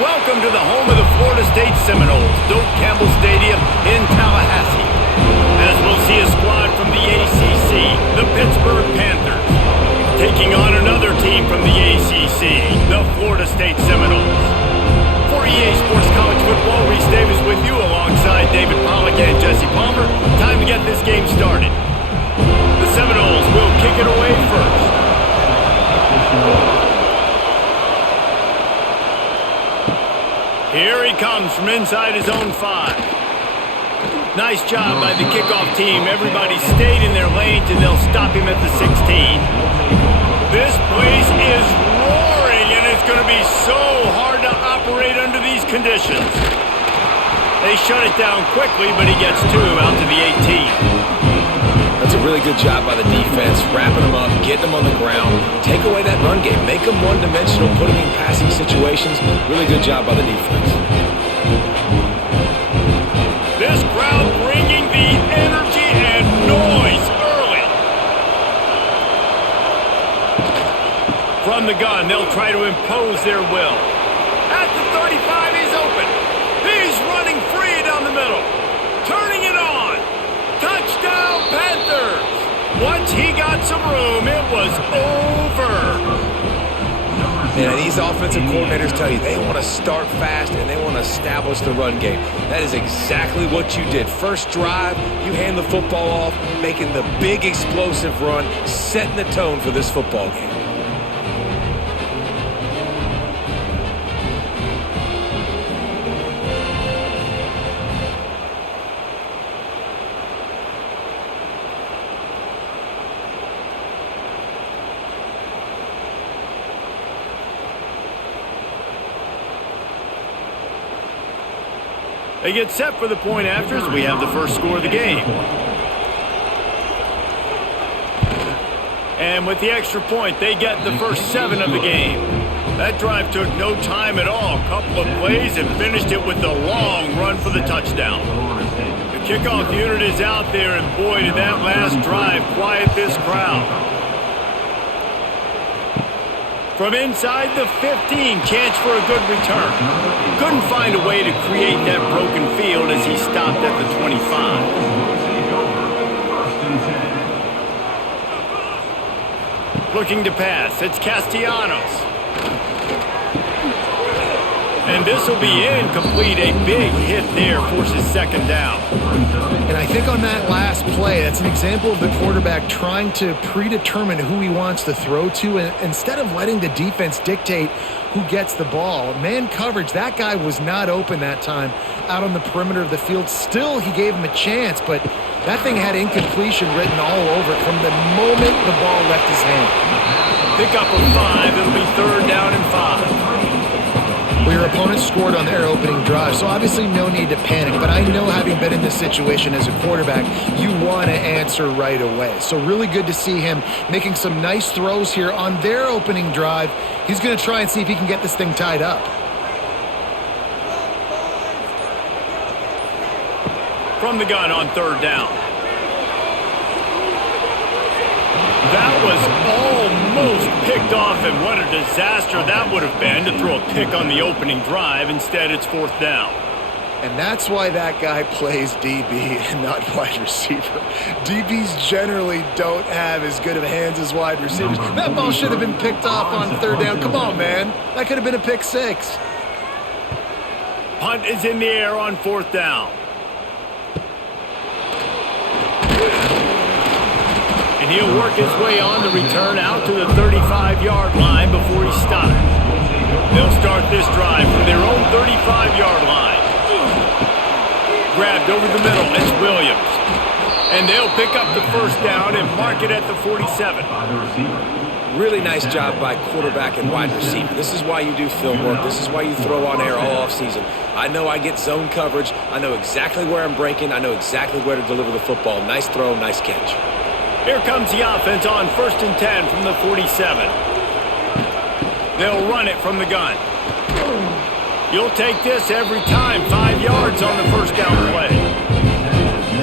Welcome to the home of the Florida State Seminoles, Doak Campbell Stadium in Tallahassee. As we'll see a squad from the ACC, the Pittsburgh Panthers, taking on another team from the ACC, the Florida State Seminoles. For EA Sports College Football, Reese Davis with you alongside David Pollack and Jesse Palmer. Time to get this game started. The Seminoles will kick it away first. Here he comes from inside his own 5. Nice job by the kickoff team. Everybody stayed in their lanes, and they'll stop him at the 16. This place is roaring, and it's going to be so hard to operate under these conditions. They shut it down quickly, but he gets 2 out to the 18. That's a really good job by the defense, wrapping them up, getting them on the ground, take away that run game, make them one-dimensional, put them in passing situations. Really good job by the defense. This crowd bringing the energy and noise early. From the gun, they'll try to impose their will. At the 35, he's open. He's running free down the middle. Turning it on. Touchdown, Panthers! Once he got some room, it was over. Yeah, these offensive coordinators tell you they want to start fast and they want to establish the run game. That is exactly what you did. First drive, you hand the football off, making the big explosive run, setting the tone for this football game. They get set for the point afters. We have the first score of the game. And with the extra point, they get the first 7 of the game. That drive took no time at all. A couple of plays and finished it with a long run for the touchdown. The kickoff unit is out there, and boy, did that last drive quiet this crowd. From inside the 15, chance for a good return. Couldn't find a way to create that broken field as he stopped at the 25. Looking to pass, it's Castellanos. And this will be incomplete. A big hit there forces second down. And I think on that last play, that's an example of the quarterback trying to predetermine who he wants to throw to, and instead of letting the defense dictate who gets the ball. Man coverage, that guy was not open that time out on the perimeter of the field. Still, he gave him a chance, but that thing had incompletion written all over it from the moment the ball left his hand. Pick up of 5. It'll be 3rd down and 5. Well, your opponent scored on their opening drive, so obviously no need to panic. But I know, having been in this situation as a quarterback, you want to answer right away. So really good to see him making some nice throws here on their opening drive. He's going to try and see if he can get this thing tied up. From the gun on 3rd down. That was almost picked off, and what a disaster that would have been to throw a pick on the opening drive. Instead, it's 4th down. And that's why that guy plays DB and not wide receiver. DBs generally don't have as good of hands as wide receivers. That ball should have been picked off on 3rd down. Come on, man. That could have been a pick 6. Punt is in the air on 4th down. And he'll work his way on the return out to the 35-yard line before he stops. They'll start this drive from their own 35-yard line. Grabbed over the middle, it's Williams. And they'll pick up the 1st down and mark it at the 47. Really nice job by quarterback and wide receiver. This is why you do film work. This is why you throw on air all offseason. I know I get zone coverage. I know exactly where I'm breaking. I know exactly where to deliver the football. Nice throw, nice catch. Here comes the offense on 1st and 10 from the 47. They'll run it from the gun. You'll take this every time. 5 yards on the 1st down play.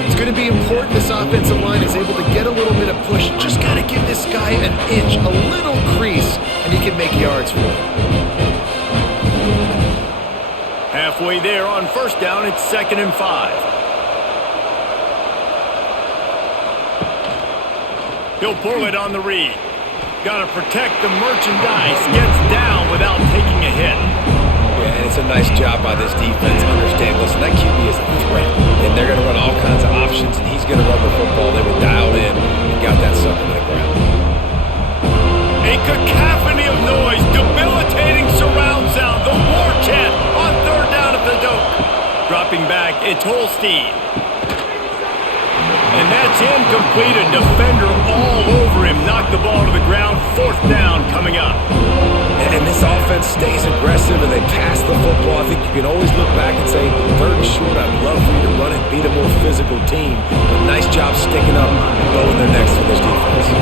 It's going to be important this offensive line is able to get a little bit of push. Just got to give this guy an inch, a little crease, and he can make yards for it. Halfway there on first down, it's 2nd and 5. He'll pull it on the read. Got to protect the merchandise. Gets down without taking a hit. Yeah, and it's a nice job by this defense. Understand, listen, that QB is a threat. And they're going to run all kinds of options, and he's going to run the football. They were dialed in and got that sucker to the ground. A cacophony of noise, debilitating surround sound. The war chant on 3rd down at the Doak. Dropping back, it's Holstein. And that's incomplete. A defender all over him. Knocked the ball to the ground. 4th down coming up. And this offense stays aggressive and they pass the football. I think you can always look back and say, 3rd and short, I'd love for you to run it, beat a more physical team. But nice job sticking up and bowing their necks for this defense.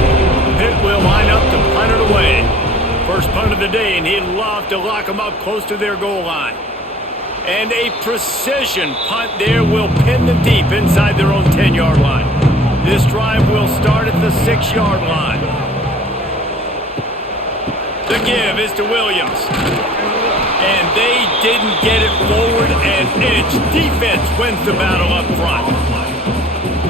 Pitt will line up to punt it away. First punt of the day, and he'd love to lock them up close to their goal line. And a precision punt there will pin them deep inside their own 10-yard line. This drive will start at the 6-yard line. The give is to Williams. And they didn't get it forward an inch. Defense wins the battle up front.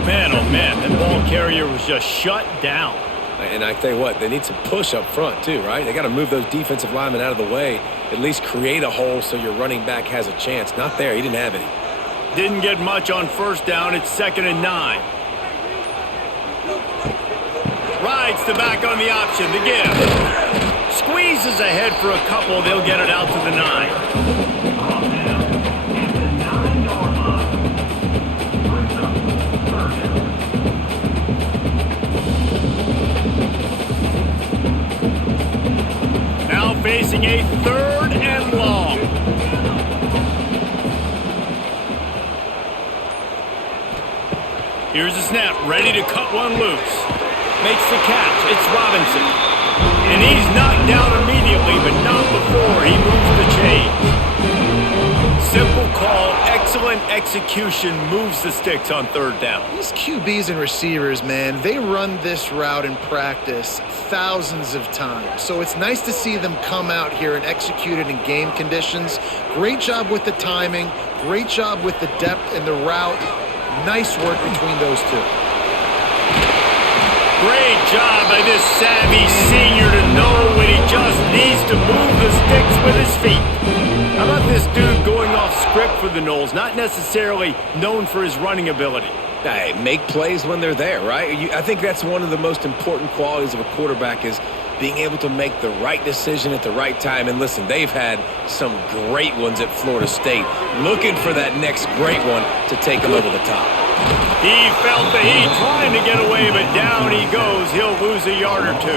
Man, oh man, that ball carrier was just shut down. And I tell you what, they need some push up front too, right? They got to move those defensive linemen out of the way, at least create a hole so your running back has a chance. Not there. He didn't have any. Didn't get much on first down. It's 2nd and 9. Rides the back on the option. The give. Squeezes ahead for a couple. They'll get it out to the 9. Facing a 3rd and long. Here's the snap, ready to cut one loose. Makes the catch, it's Robinson. And he's knocked down immediately, but not before he moves the chains. Simple call, excellent execution, moves the sticks on 3rd down. These QBs and receivers, man, they run this route in practice thousands of times. So it's nice to see them come out here and execute it in game conditions. Great job with the timing, great job with the depth and the route. Nice work between those two. Great job by this savvy senior to know when he just needs to move the sticks with his feet. How about this dude going off script for the Noles, not necessarily known for his running ability? Hey, make plays when they're there, right? I think that's one of the most important qualities of a quarterback is being able to make the right decision at the right time. And listen, they've had some great ones at Florida State. Looking for that next great one to take them over the top. He felt the heat trying to get away, but down he goes. He'll lose a yard or 2.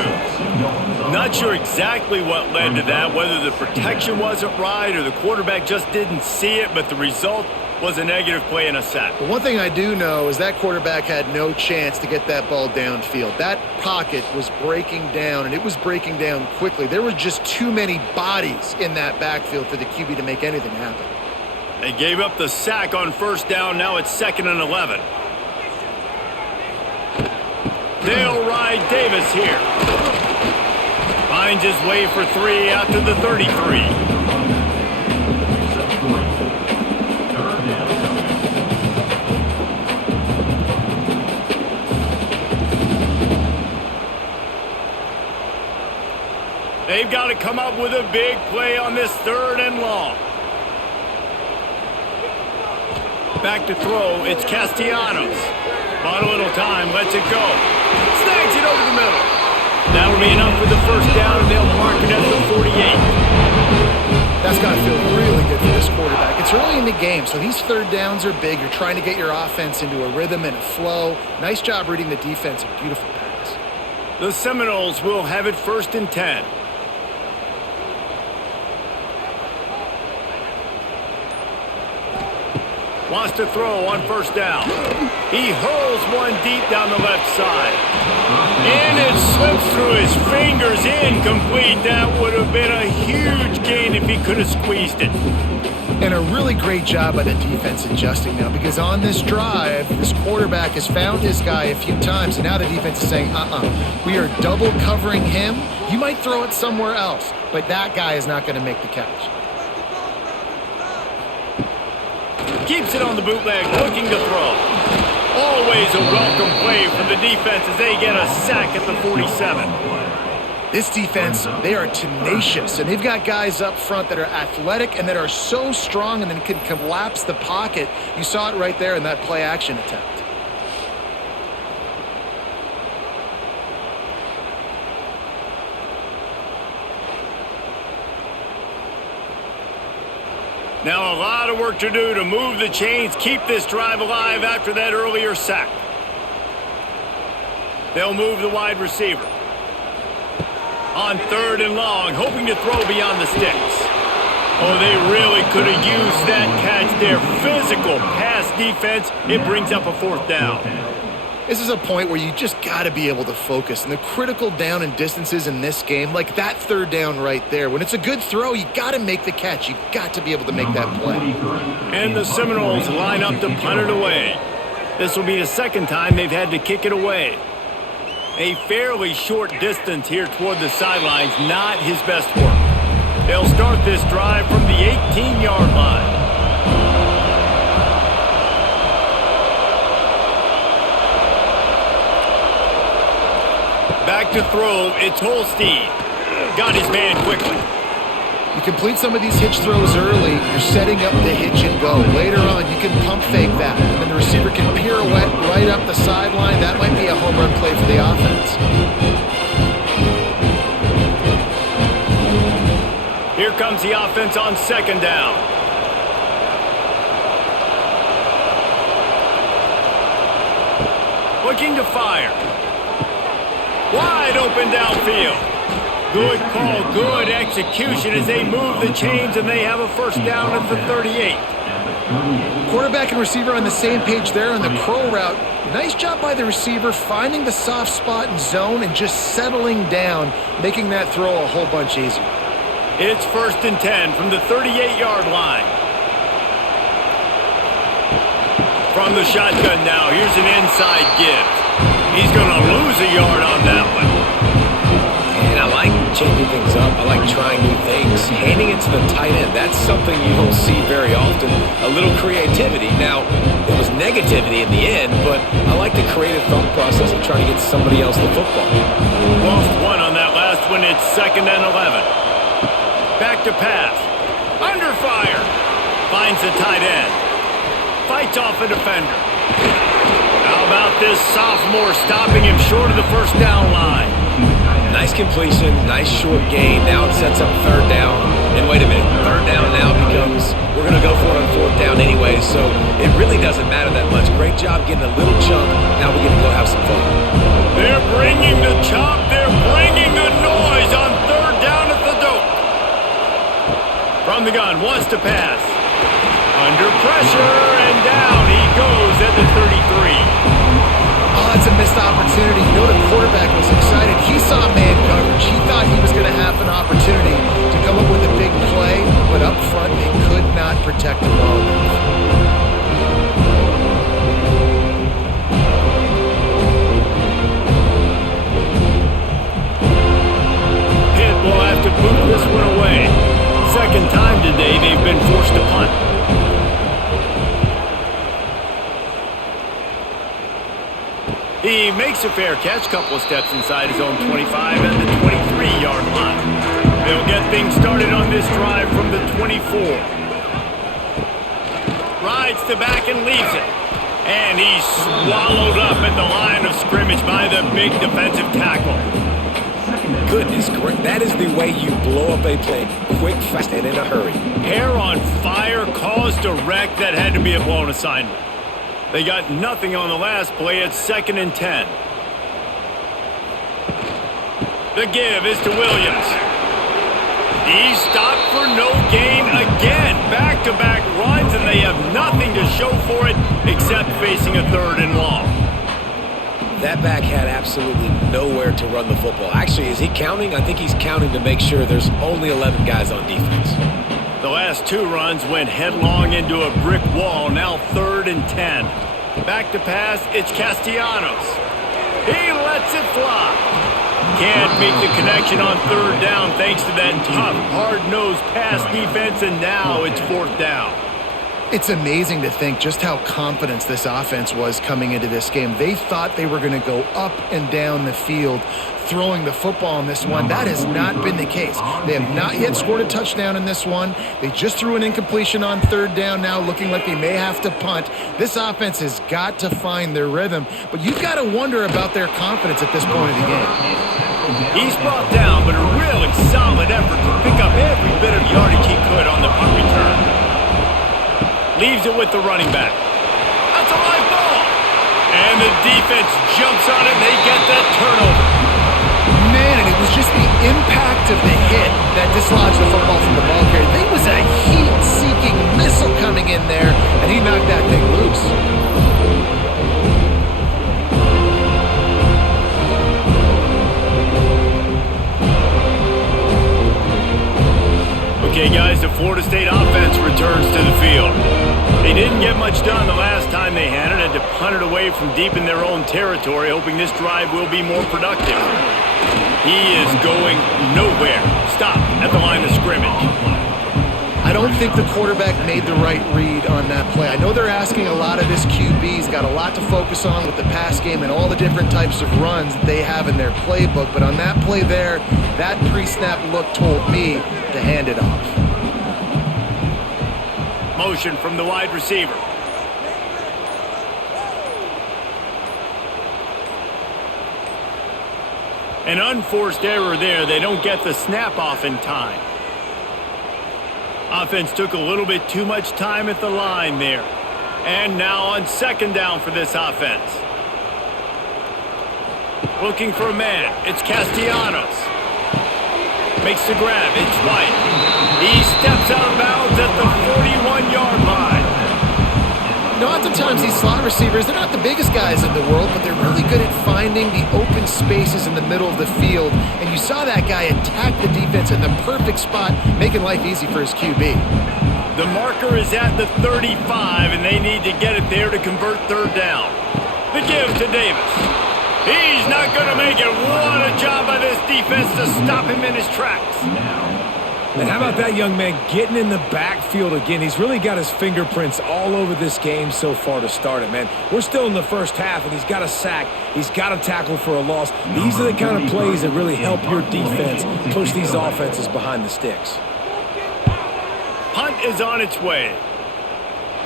Not sure exactly what led to that, whether the protection wasn't right or the quarterback just didn't see it, but the result was a negative play and a sack. But one thing I do know is that quarterback had no chance to get that ball downfield. That pocket was breaking down, and it was breaking down quickly. There were just too many bodies in that backfield for the QB to make anything happen. They gave up the sack on first down. Now it's 2nd and 11. They'll ride Davis here. Finds his way for 3 out to the 33. They've got to come up with a big play on this 3rd and long. Back to throw, it's Castellanos. Bought a little time, lets it go. Snags it over the middle. That'll be enough for the first down, and they'll mark it at the 48. That's got to feel really good for this quarterback. It's early in the game, so these 3rd downs are big. You're trying to get your offense into a rhythm and a flow. Nice job reading the defense. A beautiful pass. The Seminoles will have it 1st and 10. Wants to throw on first down. He hurls one deep down the left side. And it slips through his fingers, incomplete. That would have been a huge gain if he could have squeezed it. And a really great job by the defense adjusting now, because on this drive, this quarterback has found his guy a few times, and now the defense is saying, we are double covering him. You might throw it somewhere else, but that guy is not going to make the catch. Keeps it on the bootleg, looking to throw. Always a welcome play from the defense as they get a sack at the 47. This defense, they are tenacious, and they've got guys up front that are athletic and that are so strong and then can collapse the pocket. You saw it right there in that play action attempt. Now a lot of work to do to move the chains, keep this drive alive after that earlier sack. They'll move the wide receiver. On 3rd and long, hoping to throw beyond the sticks. Oh, they really could have used that catch there. Physical pass defense. It brings up a 4th down. This is a point where you just got to be able to focus. And the critical down and distances in this game, like that 3rd down right there, when it's a good throw, you got to make the catch. You got to be able to make that play. And the Seminoles line up to punt it away. This will be the 2nd time they've had to kick it away. A fairly short distance here toward the sidelines, not his best work. They'll start this drive from the 18-yard line. Back to throw, it's Holstein. Got his man quickly. You complete some of these hitch throws early, you're setting up the hitch and go. Later on, you can pump fake that, and then the receiver can pirouette right up the sideline. That might be a home run play for the offense. Here comes the offense on 2nd down. Looking to fire. Wide open downfield. Good call, good execution as they move the chains, and they have a 1st down at the 38. Quarterback and receiver on the same page there on the crow route. Nice job by the receiver finding the soft spot and zone and just settling down, making that throw a whole bunch easier. It's 1st and 10 from the 38-yard line. From the shotgun now, here's an inside give. He's going to lose a yard on that one. And I like changing things up. I like trying new things. Handing it to the tight end, that's something you don't see very often. A little creativity. Now, it was negativity in the end, but I like the creative thought process of trying to get somebody else the football. Lost one on that last one. It's 2nd and 11. Back to pass. Under fire. Finds the tight end. Fights off a defender. How about this sophomore stopping him short of the 1st down line? Nice completion, nice short gain. Now it sets up 3rd down. And wait a minute, 3rd down now becomes, we're going to go for it on 4th down anyway, so it really doesn't matter that much. Great job getting a little chunk. Now we're going to go have some fun. They're bringing the chop. They're bringing the noise on 3rd down at the dope. From the gun, wants to pass. Under pressure, and down he goes at the 33. Oh, that's a missed opportunity. You know the quarterback was excited. He saw man coverage. He thought he was going to have an opportunity to come up with a big play, but up front they could not protect him well enough. Pitt will have to boot this one away. 2nd time today they've been forced to punt. He makes a fair catch, couple of steps inside his own 25 and the 23-yard line. They'll get things started on this drive from the 24. Rides to back and leaves it. And he's swallowed up at the line of scrimmage by the big defensive tackle. Goodness, great. That is the way you blow up a play. Quick, fast, and in a hurry. Hair on fire, caused a wreck. That had to be a blown assignment. They got nothing on the last play. It's 2nd and 10. The give is to Williams. He's stopped for no gain again. Back-to-back runs, and they have nothing to show for it except facing a 3rd and long. That back had absolutely nowhere to run the football. Actually, is he counting? I think he's counting to make sure there's only 11 guys on defense. The last 2 runs went headlong into a brick wall. Now 3rd and 10. Back to pass, it's Castellanos. He lets it fly. Can't make the connection on 3rd down thanks to that tough, hard-nosed pass defense, and now it's 4th down. It's amazing to think just how confident this offense was coming into this game. They thought they were going to go up and down the field throwing the football in this one. That has not been the case. They have not yet scored a touchdown in this one. They just threw an incompletion on third down now, looking like they may have to punt. This offense has got to find their rhythm, but you've got to wonder about their confidence at this point of the game. He's brought down, but a really solid effort to pick up every bit of yardage he could on the punt return. Leaves it with the running back. That's a live ball. And the defense jumps on it, and they get that turnover. Man, and it was just the impact of the hit that dislodged the football from the ball carrier. There was a heat-seeking missile coming in there, and he knocked that thing loose. Okay, guys, the Florida State offense returns to the field. They didn't get much done the last time they had it, had to punt it away from deep in their own territory, hoping this drive will be more productive. He is going nowhere. Stop at the line of scrimmage. I don't think the quarterback made the right read on that play. I know they're asking a lot of this QB. He's got a lot to focus on with the pass game and all the different types of runs that they have in their playbook. But on that play there, that pre-snap look told me to hand it off. Motion from the wide receiver. An unforced error there. They don't get the snap off in time. Offense took a little bit too much time at the line there. And now on second down for this offense. Looking for a man. It's Castellanos. Makes the grab. It's White. He steps out of bounds at the 41-yard line. You know, oftentimes these slot receivers, they're not the biggest guys in the world, but they're really good at finding the open spaces in the middle of the field. And you saw that guy attack the defense in the perfect spot, making life easy for his QB. The marker is at the 35, and they need to get it there to convert third down. The give to Davis. He's not going to make it. What a job by this defense to stop him in his tracks. And how about that young man getting in the backfield again? He's really got his fingerprints all over this game so far to start it, man. We're still in the first half, and he's got a sack. He's got a tackle for a loss. These are the kind of plays that really help your defense push these offenses behind the sticks. Punt is on its way.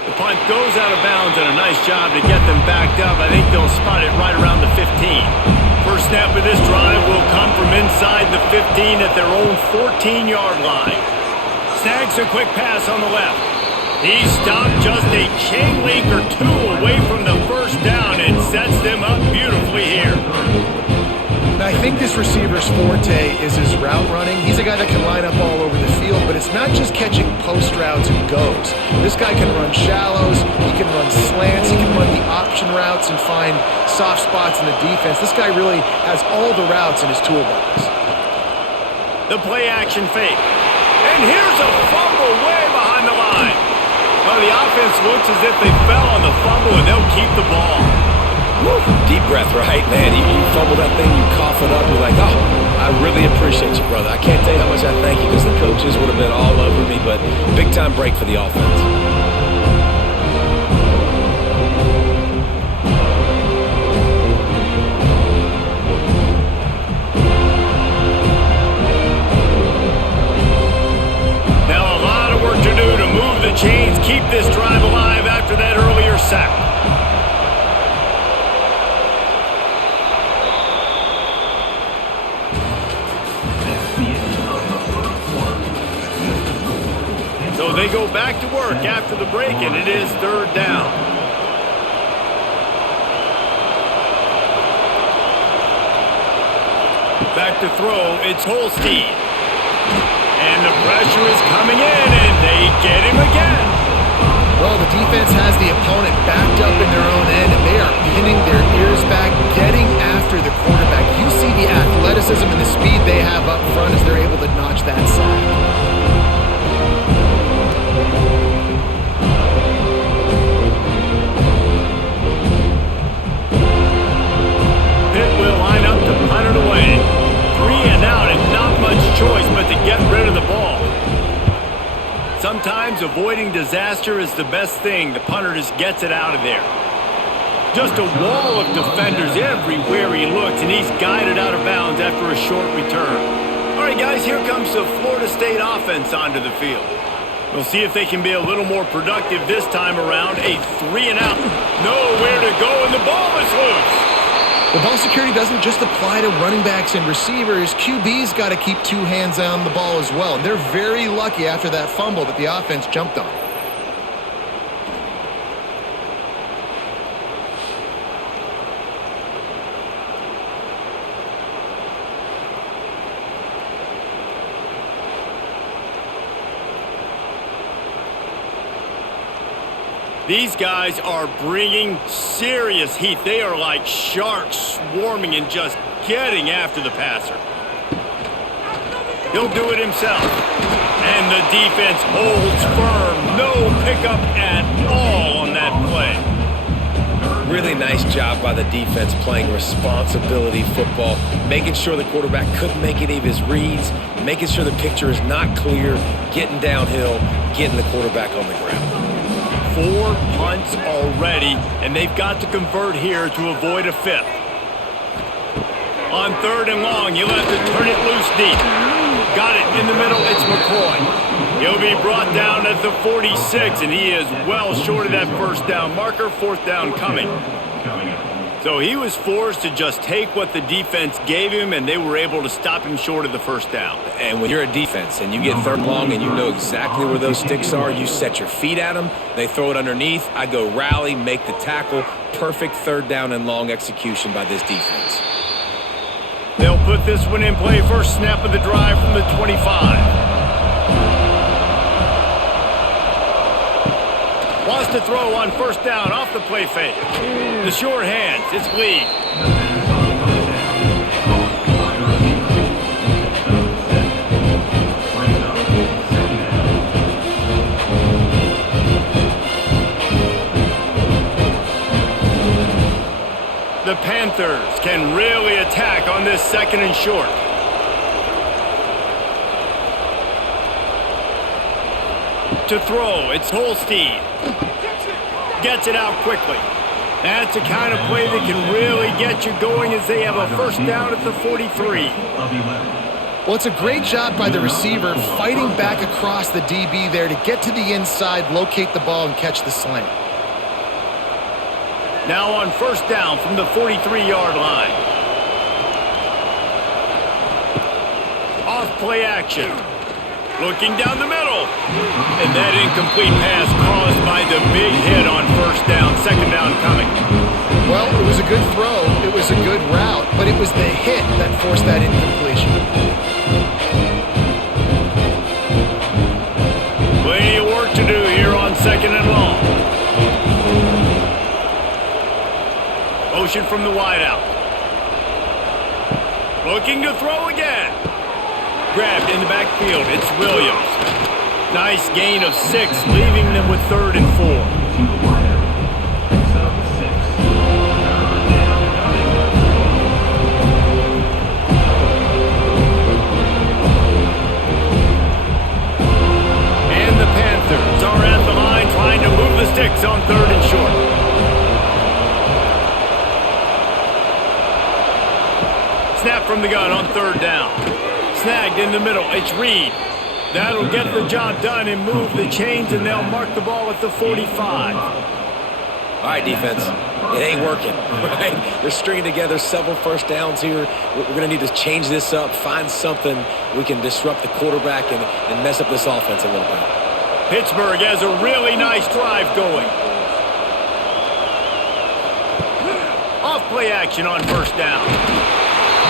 The punt goes out of bounds, and a nice job to get them backed up. I think they'll spot it right around the 15. First snap of this drive will come from inside the 15 at their own 14-yard line. Snags a quick pass on the left. He stopped just a chain link or two away from the first down and sets them up beautifully here. Now, I think this receiver's forte is his route running. He's a guy that can line up all over the field, but it's not just catching post routes and goes. This guy can run shallows, he can run slants, he can run the option routes and find soft spots in the defense. This guy really has all the routes in his toolbox. The play action fake. And here's a fumble way behind the line. Well, the offense looks as if they fell on the fumble and they'll keep the ball. Woo, deep breath, right, man? You fumble that thing, you cough it up, you're like, oh, I really appreciate you, brother. I can't tell you how much I thank you because the coaches would have been all over me, but big-time break for the offense. Now a lot of work to do to move the chains, keep this drive alive after that earlier sack. So they go back to work after the break, and it is third down. Back to throw, it's Holstein. And the pressure is coming in, and they get him again. Well, the defense has the opponent backed up in their own end, and they are pinning their ears back, getting after the quarterback. You see the athleticism and the speed they have up front as they're able to notch that sack. Pitt will line up to punt it away. 3 and out and not much choice but to get rid of the ball. Sometimes a disaster is the best thing. The punter just gets it out of there. Just a wall of defenders everywhere he looks, and he's guided out of bounds after a short return. All right, guys, here comes the Florida State offense onto the field. We'll see if they can be a little more productive this time around. A 3-and-out. Nowhere to go, and the ball is loose. The ball security doesn't just apply to running backs and receivers. QB's got to keep two hands on the ball as well. They're very lucky after that fumble that the offense jumped on. These guys are bringing serious heat. They are like sharks swarming and just getting after the passer. He'll do it himself. And the defense holds firm. No pickup at all on that play. Really nice job by the defense playing responsibility football, making sure the quarterback couldn't make any of his reads, making sure the picture is not clear, getting downhill, getting the quarterback on the ground. 4 punts already, and they've got to convert here to avoid a 5th. On 3rd and long, you'll have to turn it loose deep. Got it in the middle, it's McCoy. He'll be brought down at the 46, and he is well short of that first down marker. 4th down coming. So he was forced to just take what the defense gave him, and they were able to stop him short of the first down. And when you're a defense and you get 3rd and long and you know exactly where those sticks are, you set your feet at them, they throw it underneath, I go rally, make the tackle. Perfect 3rd down and long execution by this defense. They'll put this one in play. First snap of the drive from the 25. Wants to throw on 1st down off the play fake. The short hands, it's Lee. The Panthers can really attack on this 2nd and short. To throw, it's Holstein. Gets it out quickly. That's the kind of play that can really get you going as they have a 1st down at the 43. Well, it's a great job by the receiver fighting back across the DB there to get to the inside, locate the ball, and catch the slant. Now on 1st down from the 43-yard line. Off play action. Looking down the middle. And that incomplete pass caused by the big hit on 1st down. 2nd down coming. Well, it was a good throw. It was a good route, but it was the hit that forced that incompletion. Plenty of work to do here on 2nd and long. Motion from the wideout. Looking to throw again. Grabbed in the backfield. It's Williams. Nice gain of 6, leaving them with 3rd and 4. And the Panthers are at the line trying to move the sticks on 3rd and short. Snap from the gun on 3rd down. Snagged in the middle. It's Reed. That'll get the job done and move the chains, and they'll mark the ball at the 45. All right, defense. It ain't working, right? They're stringing together several 1st downs here. We're going to need to change this up, find something we can disrupt the quarterback and mess up this offense a little bit. Pittsburgh has a really nice drive going. Off play action on 1st down.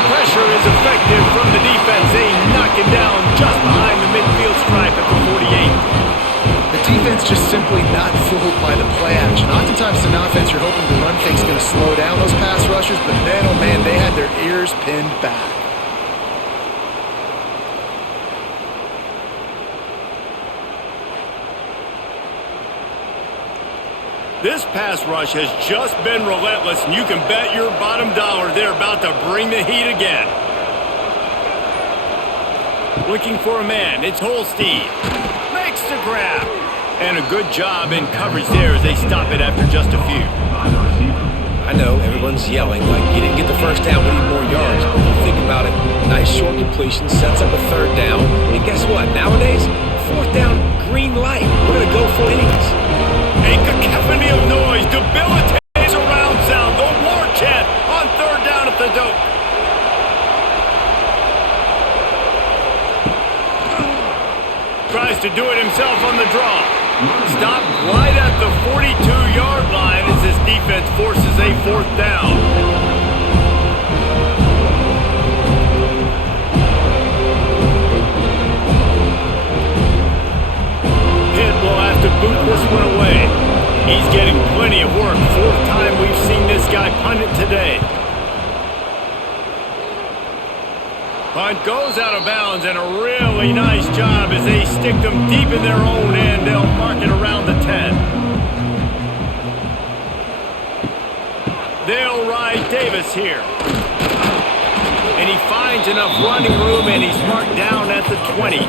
Pressure is effective from the defense. They knock him down just behind the midfield stripe at the 48. The defense just simply not fooled by the play action. Oftentimes in offense, you're hoping the run fake's going to slow down those pass rushers, but man, oh man, they had their ears pinned back. This pass rush has just been relentless, and you can bet your bottom dollar they're about to bring the heat again. Looking for a man. It's Holstein. Makes the grab. And a good job in coverage there as they stop it after just a few. I know, everyone's yelling like you didn't get the first down, we need more yards. But if you think about it, nice short completion, sets up a third down. And guess what? Nowadays, fourth down, green light. We're going to go for innings. A cacophony of noise, debilitating surround sound. The war chant on third down at the dope. Tries to do it himself on the draw. Stopped right at the 42-yard line as this defense forces a fourth down. Pitt will have to boot this one away. He's getting plenty of work. Fourth time we've seen this guy punt it today. Punt goes out of bounds, and a really nice job as they stick them deep in their own end. They'll mark it around the 10. They'll ride Davis here. And he finds enough running room, and he's marked down at the 20.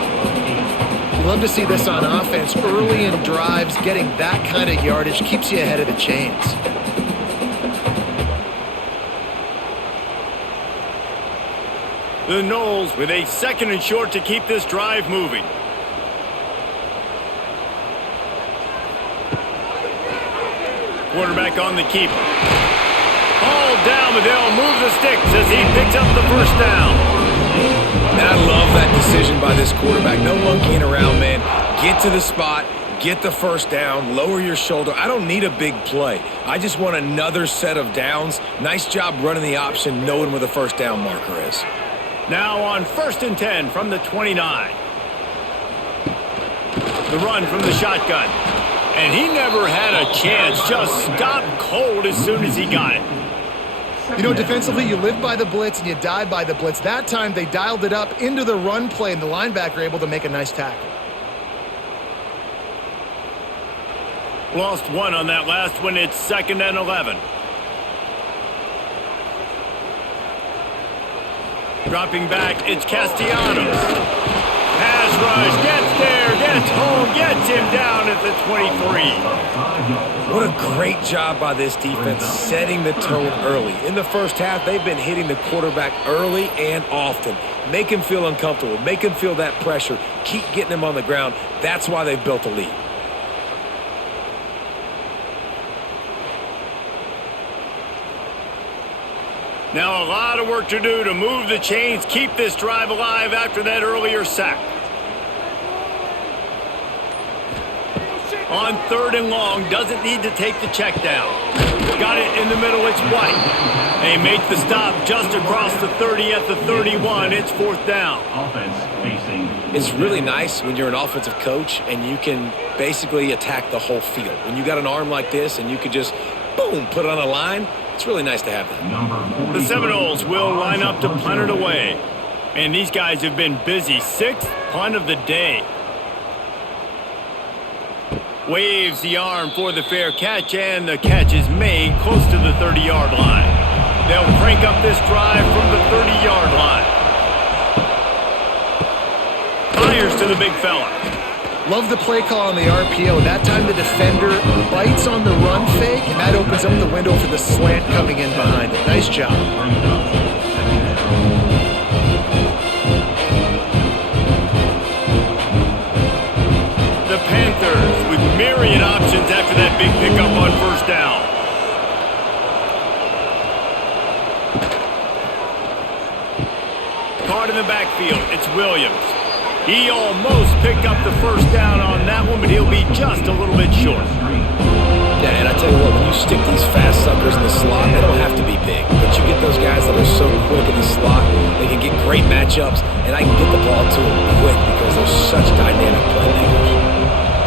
Love to see this on offense. Early in drives, getting that kind of yardage keeps you ahead of the chains. The Noles with a 2nd and short to keep this drive moving. Quarterback on the keeper. Ball down, but they'll move the sticks as he picks up the first down. And I love that decision by this quarterback. No monkeying around, man. Get to the spot, get the first down, lower your shoulder. I don't need a big play. I just want another set of downs. Nice job running the option, knowing where the first down marker is. Now on 1st and 10 from the 29. The run from the shotgun. And he never had a chance. Just stopped cold as soon as he got it. You know, defensively, you live by the blitz and you die by the blitz. That time, they dialed it up into the run play, and the linebacker able to make a nice tackle. Lost one on that last one. It's 2nd and 11. Dropping back, it's Castellanos. Pass rush, gets there, gets home, gets him down at the 23. What a great job by this defense setting the tone early. In the first half, they've been hitting the quarterback early and often. Make him feel uncomfortable. Make him feel that pressure. Keep getting him on the ground. That's why they've built a lead. Now a lot of work to do to move the chains, keep this drive alive after that earlier sack. On 3rd and long, doesn't need to take the check down. Got it in the middle, it's White. They make the stop just across the 30 at the 31. It's 4th down. It's really nice when you're an offensive coach and you can basically attack the whole field. When you got an arm like this and you could just, boom, put it on a line, it's really nice to have that. The Seminoles will line up to punt it away. And these guys have been busy. 6th punt of the day. Waves the arm for the fair catch, and the catch is made close to the 30-yard line. They'll crank up this drive from the 30-yard line. Fires to the big fella. Love the play call on the RPO. That time the defender bites on the run fake, and that opens up the window for the slant coming in behind it. Nice job. The Panthers with myriad options after that big pickup on 1st down. Caught in the backfield, it's Williams. He almost picked up the first down on that one, but he'll be just a little bit short. Yeah, and I tell you what, when you stick these fast suckers in the slot, they don't have to be big. But you get those guys that are so quick in the slot, they can get great matchups, and I can get the ball to them quick because they're such dynamic playmakers.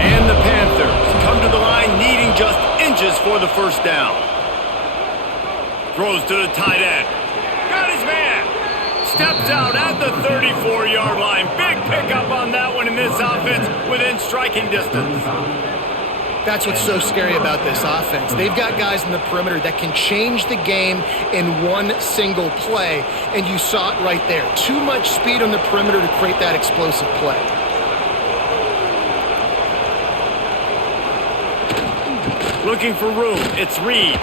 And the Panthers come to the line needing just inches for the first down. Throws to the tight end. Got his man. Steps out at the 34-yard line. Big pickup on that one in this offense within striking distance. That's what's so scary about this offense. They've got guys in the perimeter that can change the game in one single play, and you saw it right there. Too much speed on the perimeter to create that explosive play. Looking for room. It's Reed.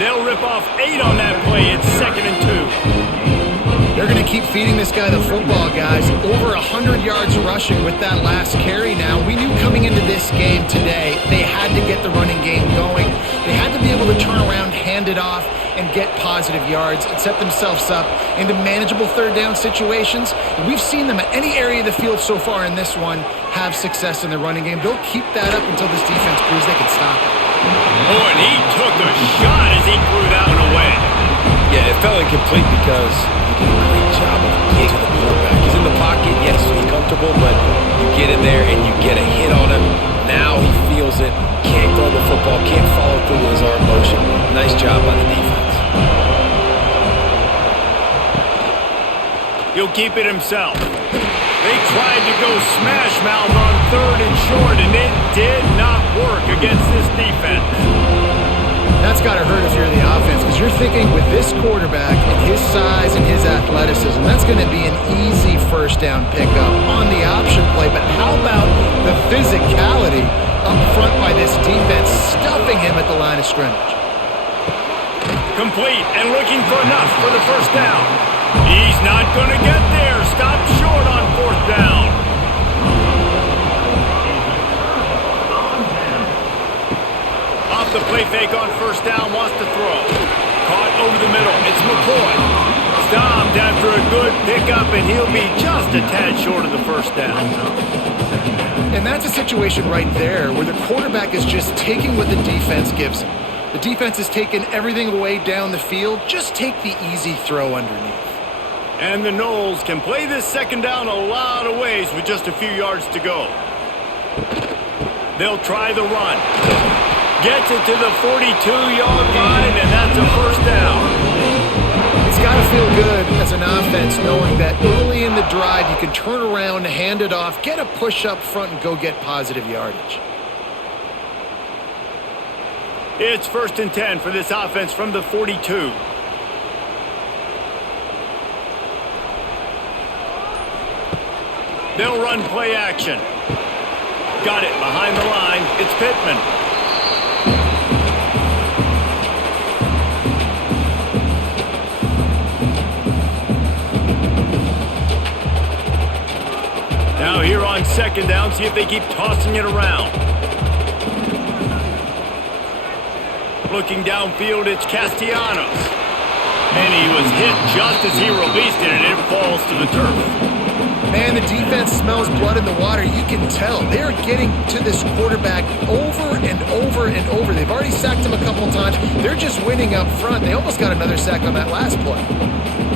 They'll rip off 8 on that play. It's 2nd and 2. They're going to keep feeding this guy the football, guys. Over 100 yards rushing with that last carry now. We knew coming into this game today, they had to get the running game going. They had to be able to turn around, hand it off, and get positive yards and set themselves up into manageable third down situations. And we've seen them at any area of the field so far in this one have success in the running game. They'll keep that up until this defense proves they can stop it. Oh, and he took a shot as he threw that one away. Yeah, it fell incomplete because he did a great job of getting to the quarterback. He's in the pocket, yes, he's comfortable, but you get in there and you get a hit on him. Now he feels it, can't throw the football, can't follow through with his arm motion. Nice job by the defense. He'll keep it himself. They tried to go smash mouth on 3rd and short, and it did not work against this defense. That's got to hurt if you're the offense, because you're thinking with this quarterback and his size and his athleticism, that's going to be an easy first down pickup on the option play. But how about the physicality up front by this defense, stuffing him at the line of scrimmage? Complete and looking for enough for the first down. He's not going to get there. Stop short on 4th down. Off the play fake on 1st down, wants to throw. Caught over the middle. It's McCoy. Stopped after a good pickup, and he'll be just a tad short of the 1st down. And that's a situation right there where the quarterback is just taking what the defense gives him. The defense has taken everything away down the field. Just take the easy throw underneath. And the Noles can play this 2nd down a lot of ways with just a few yards to go. They'll try the run. Gets it to the 42-yard line, and that's a 1st down. It's got to feel good as an offense knowing that early in the drive you can turn around, hand it off, get a push up front, and go get positive yardage. It's 1st and 10 for this offense from the 42. They'll run play action. Got it behind the line. It's Pittman. Now here on 2nd down, see if they keep tossing it around. Looking downfield, it's Castellanos. And he was hit just as he released it, and it falls to the turf. Man, the defense smells blood in the water. You can tell. They are getting to this quarterback over and over and over. They've already sacked him a couple times. They're just winning up front. They almost got another sack on that last play.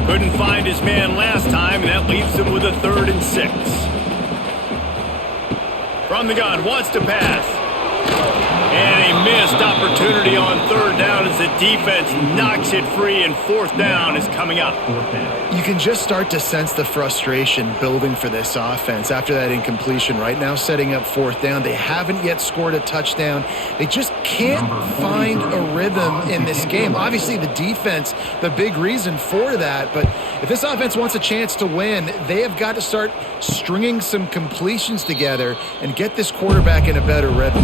Couldn't find his man last time, and that leaves him with a 3rd and 6. From the gun, wants to pass. And a missed opportunity on 3rd down as the defense knocks it free, and 4th down is coming up. You can just start to sense the frustration building for this offense after that incompletion. Right now, setting up 4th down. They haven't yet scored a touchdown. They just can't find a rhythm in this game. Obviously, the defense, the big reason for that. But if this offense wants a chance to win, they have got to start stringing some completions together and get this quarterback in a better rhythm.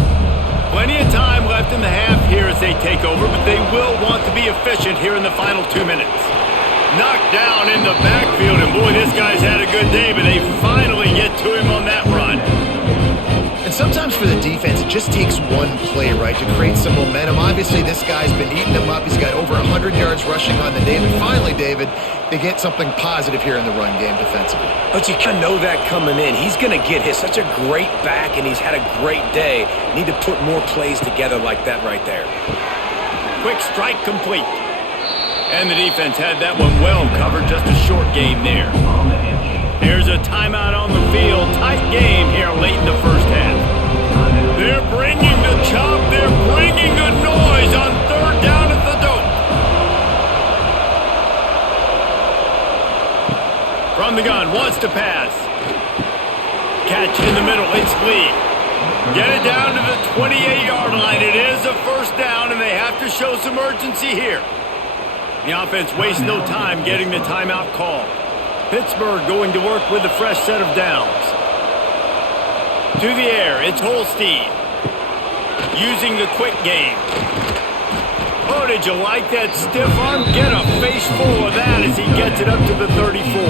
Plenty of time left in the half here as they take over, but they will want to be efficient here in the final 2 minutes. Knocked down in the backfield, and boy, this guy's had a good day, but they finally get to him on that run. And sometimes for the defense, it just takes one play, right, to create some momentum. Obviously, this guy's been eating them up. He's got over 100 yards rushing on the day. And finally, David, they get something positive here in the run game defensively. But you can know that coming in. He's going to get hit. Such a great back, and he's had a great day. Need to put more plays together like that right there. Quick strike complete. And the defense had that one well covered. Just a short game there. Here's a timeout on the field. Tight game here late in the first half. They're bringing the chop. They're bringing the noise on 3rd down at the dope. From the gun, wants to pass. Catch in the middle. It's Lee. Get it down to the 28-yard line. It is a 1st down, and they have to show some urgency here. The offense wastes no time getting the timeout call. Pittsburgh going to work with a fresh set of downs. To the air, it's Holstein. using the quick game. Oh, did you like that stiff arm? Get a face full of that as he gets it up to the 34.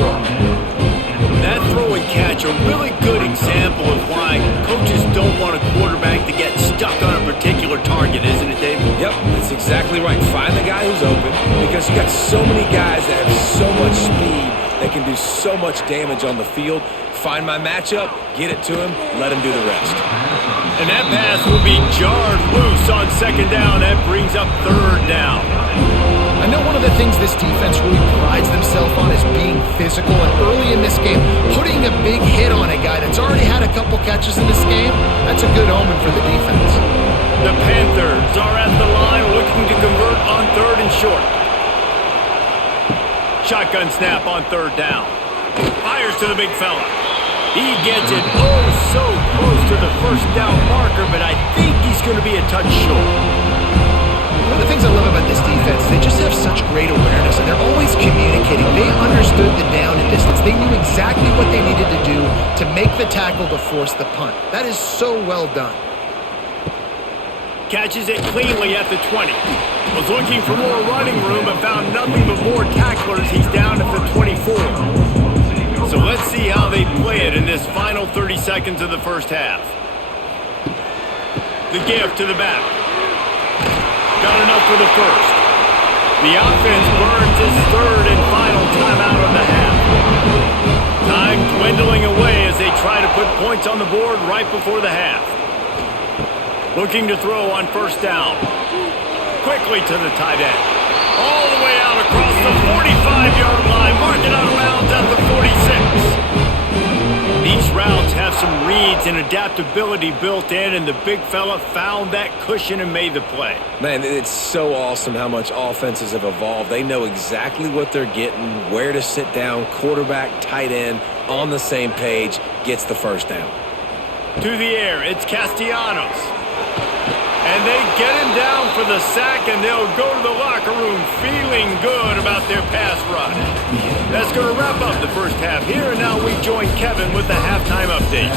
That throw and catch, a really good example of why coaches don't want a quarterback to get stuck on a particular target, isn't it, David? Yep, that's exactly right. Find the guy who's open because you got so many guys that have so much speed that can do so much damage on the field. Find my matchup, get it to him, let him do the rest. And that pass will be jarred loose on second down. That brings up third down. I know one of the things this defense really prides themselves on is being physical, and early in this game, putting a big hit on a guy that's already had a couple catches in this game, that's a good omen for the defense. The Panthers are at the line looking to convert on third and short. Shotgun snap on third down. Fires to the big fella. He gets it oh so close to the first down marker, but I think he's going to be a touch short. One of the things I love about this defense, they just have such great awareness, and they're always communicating. They understood the down and distance. They knew exactly what they needed to do to make the tackle to force the punt. That is so well done. Catches it cleanly at the 20. Was looking for more running room, but found nothing but more tacklers. He's down at the 24. So let's see how they play it in this final 30 seconds of the first half. The give to the back. Got enough for the first. The offense burns his third and final timeout of the half. Time dwindling away as they try to put points on the board right before the half. Looking to throw on first down. Quickly to the tight end. All the way out across the 45-yard line. Marking out of bounds at the 46. These routes have some reads and adaptability built in, and the big fella found that cushion and made the play. Man, it's so awesome how much offenses have evolved. They know exactly what they're getting, where to sit down, quarterback, tight end, on the same page, gets the first down. To the air, it's Castellanos. And they get him down for the sack, and they'll go to the locker room feeling good about their pass rush. That's going to wrap up the first half here, and now we join Kevin with the halftime update.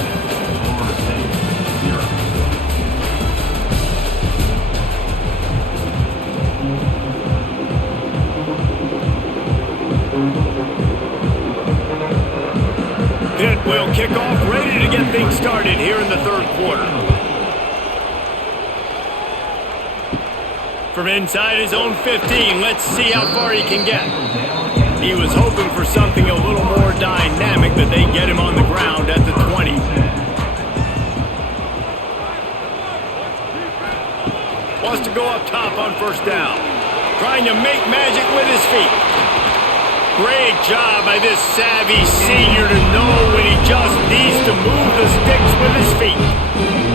Pitt will kick off, ready to get things started here in the third quarter. From inside his own 15, let's see how far he can get. He was hoping for something a little more dynamic, but they get him on the ground at the 20. Wants to go up top on first down. Trying to make magic with his feet. Great job by this savvy senior to know when he just needs to move the sticks with his feet.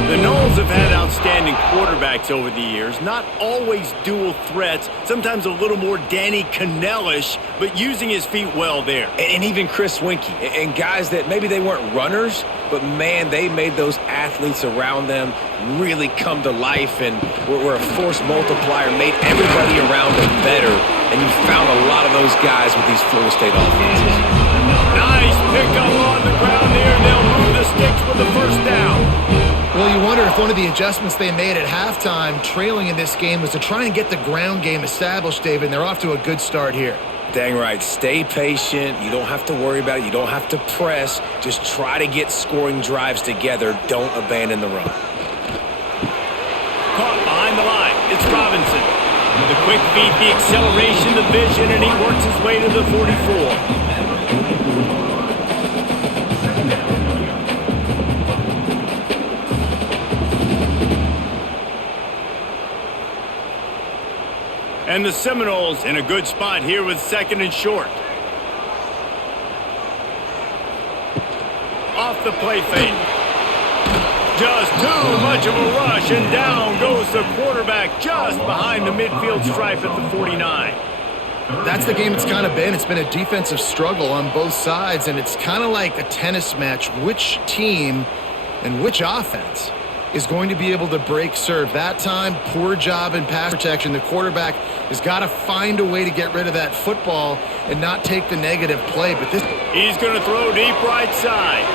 The Noles have had outstanding quarterbacks over the years, not always dual threats, sometimes a little more Danny Cannell-ish, but using his feet well there. And even Chris Winkie, and guys that maybe they weren't runners, but man, they made those athletes around them really come to life and were a force multiplier, made everybody around them better, and you found a lot of those guys with these Florida State offenses. Nice pickup on the ground there, and they'll move the sticks with the first down. Well, you wonder if one of the adjustments they made at halftime, trailing in this game, was to try and get the ground game established, David, and they're off to a good start here. Dang right. Stay patient. You don't have to worry about it. You don't have to press. Just try to get scoring drives together. Don't abandon the run. Caught behind the line. It's Robinson. The quick feet, the acceleration, the vision, and he works his way to the 44. And the Seminoles in a good spot here with second and short. Off the play fake. Just too much of a rush, and down goes the quarterback just behind the midfield stripe at the 49. That's the game it's kind of been. It's been a defensive struggle on both sides, and it's kind of like a tennis match. Which team and which offense is going to be able to break serve? That time, poor job in pass protection. The quarterback has got to find a way to get rid of that football and not take the negative play. But this, he's going to throw deep right side.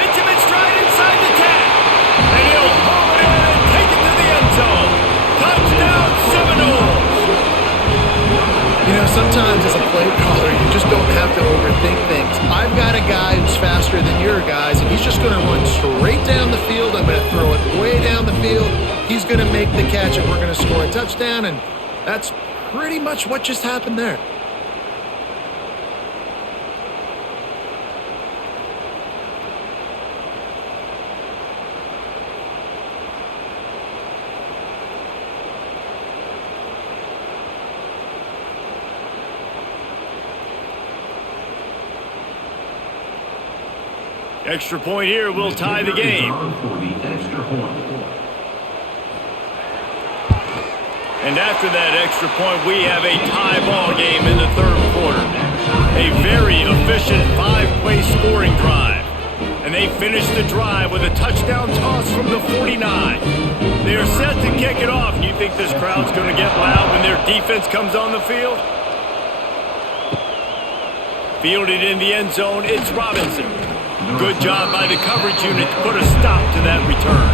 Hits him in stride inside the 10. And he'll haul it in and take he's going to make the catch, and we're going to score a touchdown, and that's pretty much what just happened there. Extra point here will tie the game. And after that extra point, we have a tie ball game in the third quarter. A very efficient 5-play scoring drive. And they finish the drive with a touchdown toss from the 49. They are set to kick it off. And you think this crowd's going to get loud when their defense comes on the field? Fielded in the end zone, it's Robinson. Good job by the coverage unit to put a stop to that return.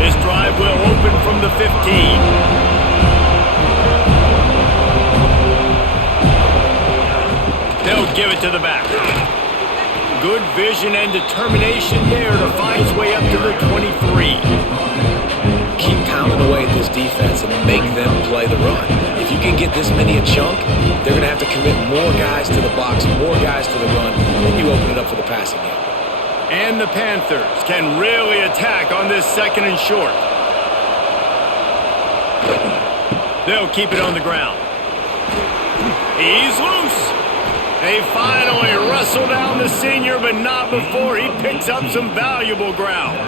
This drive will open from the 15. They'll give it to the back. Good vision and determination there to find his way up to the 23. Keep pounding away at this defense and make them play the run. If you can get this many a chunk, they're going to have to commit more guys to the box, more guys to the run, and you open it up for the passing game. And the Panthers can really attack on this second and short. They'll keep it on the ground. He's loose. They finally wrestle down the senior, but not before he picks up some valuable ground.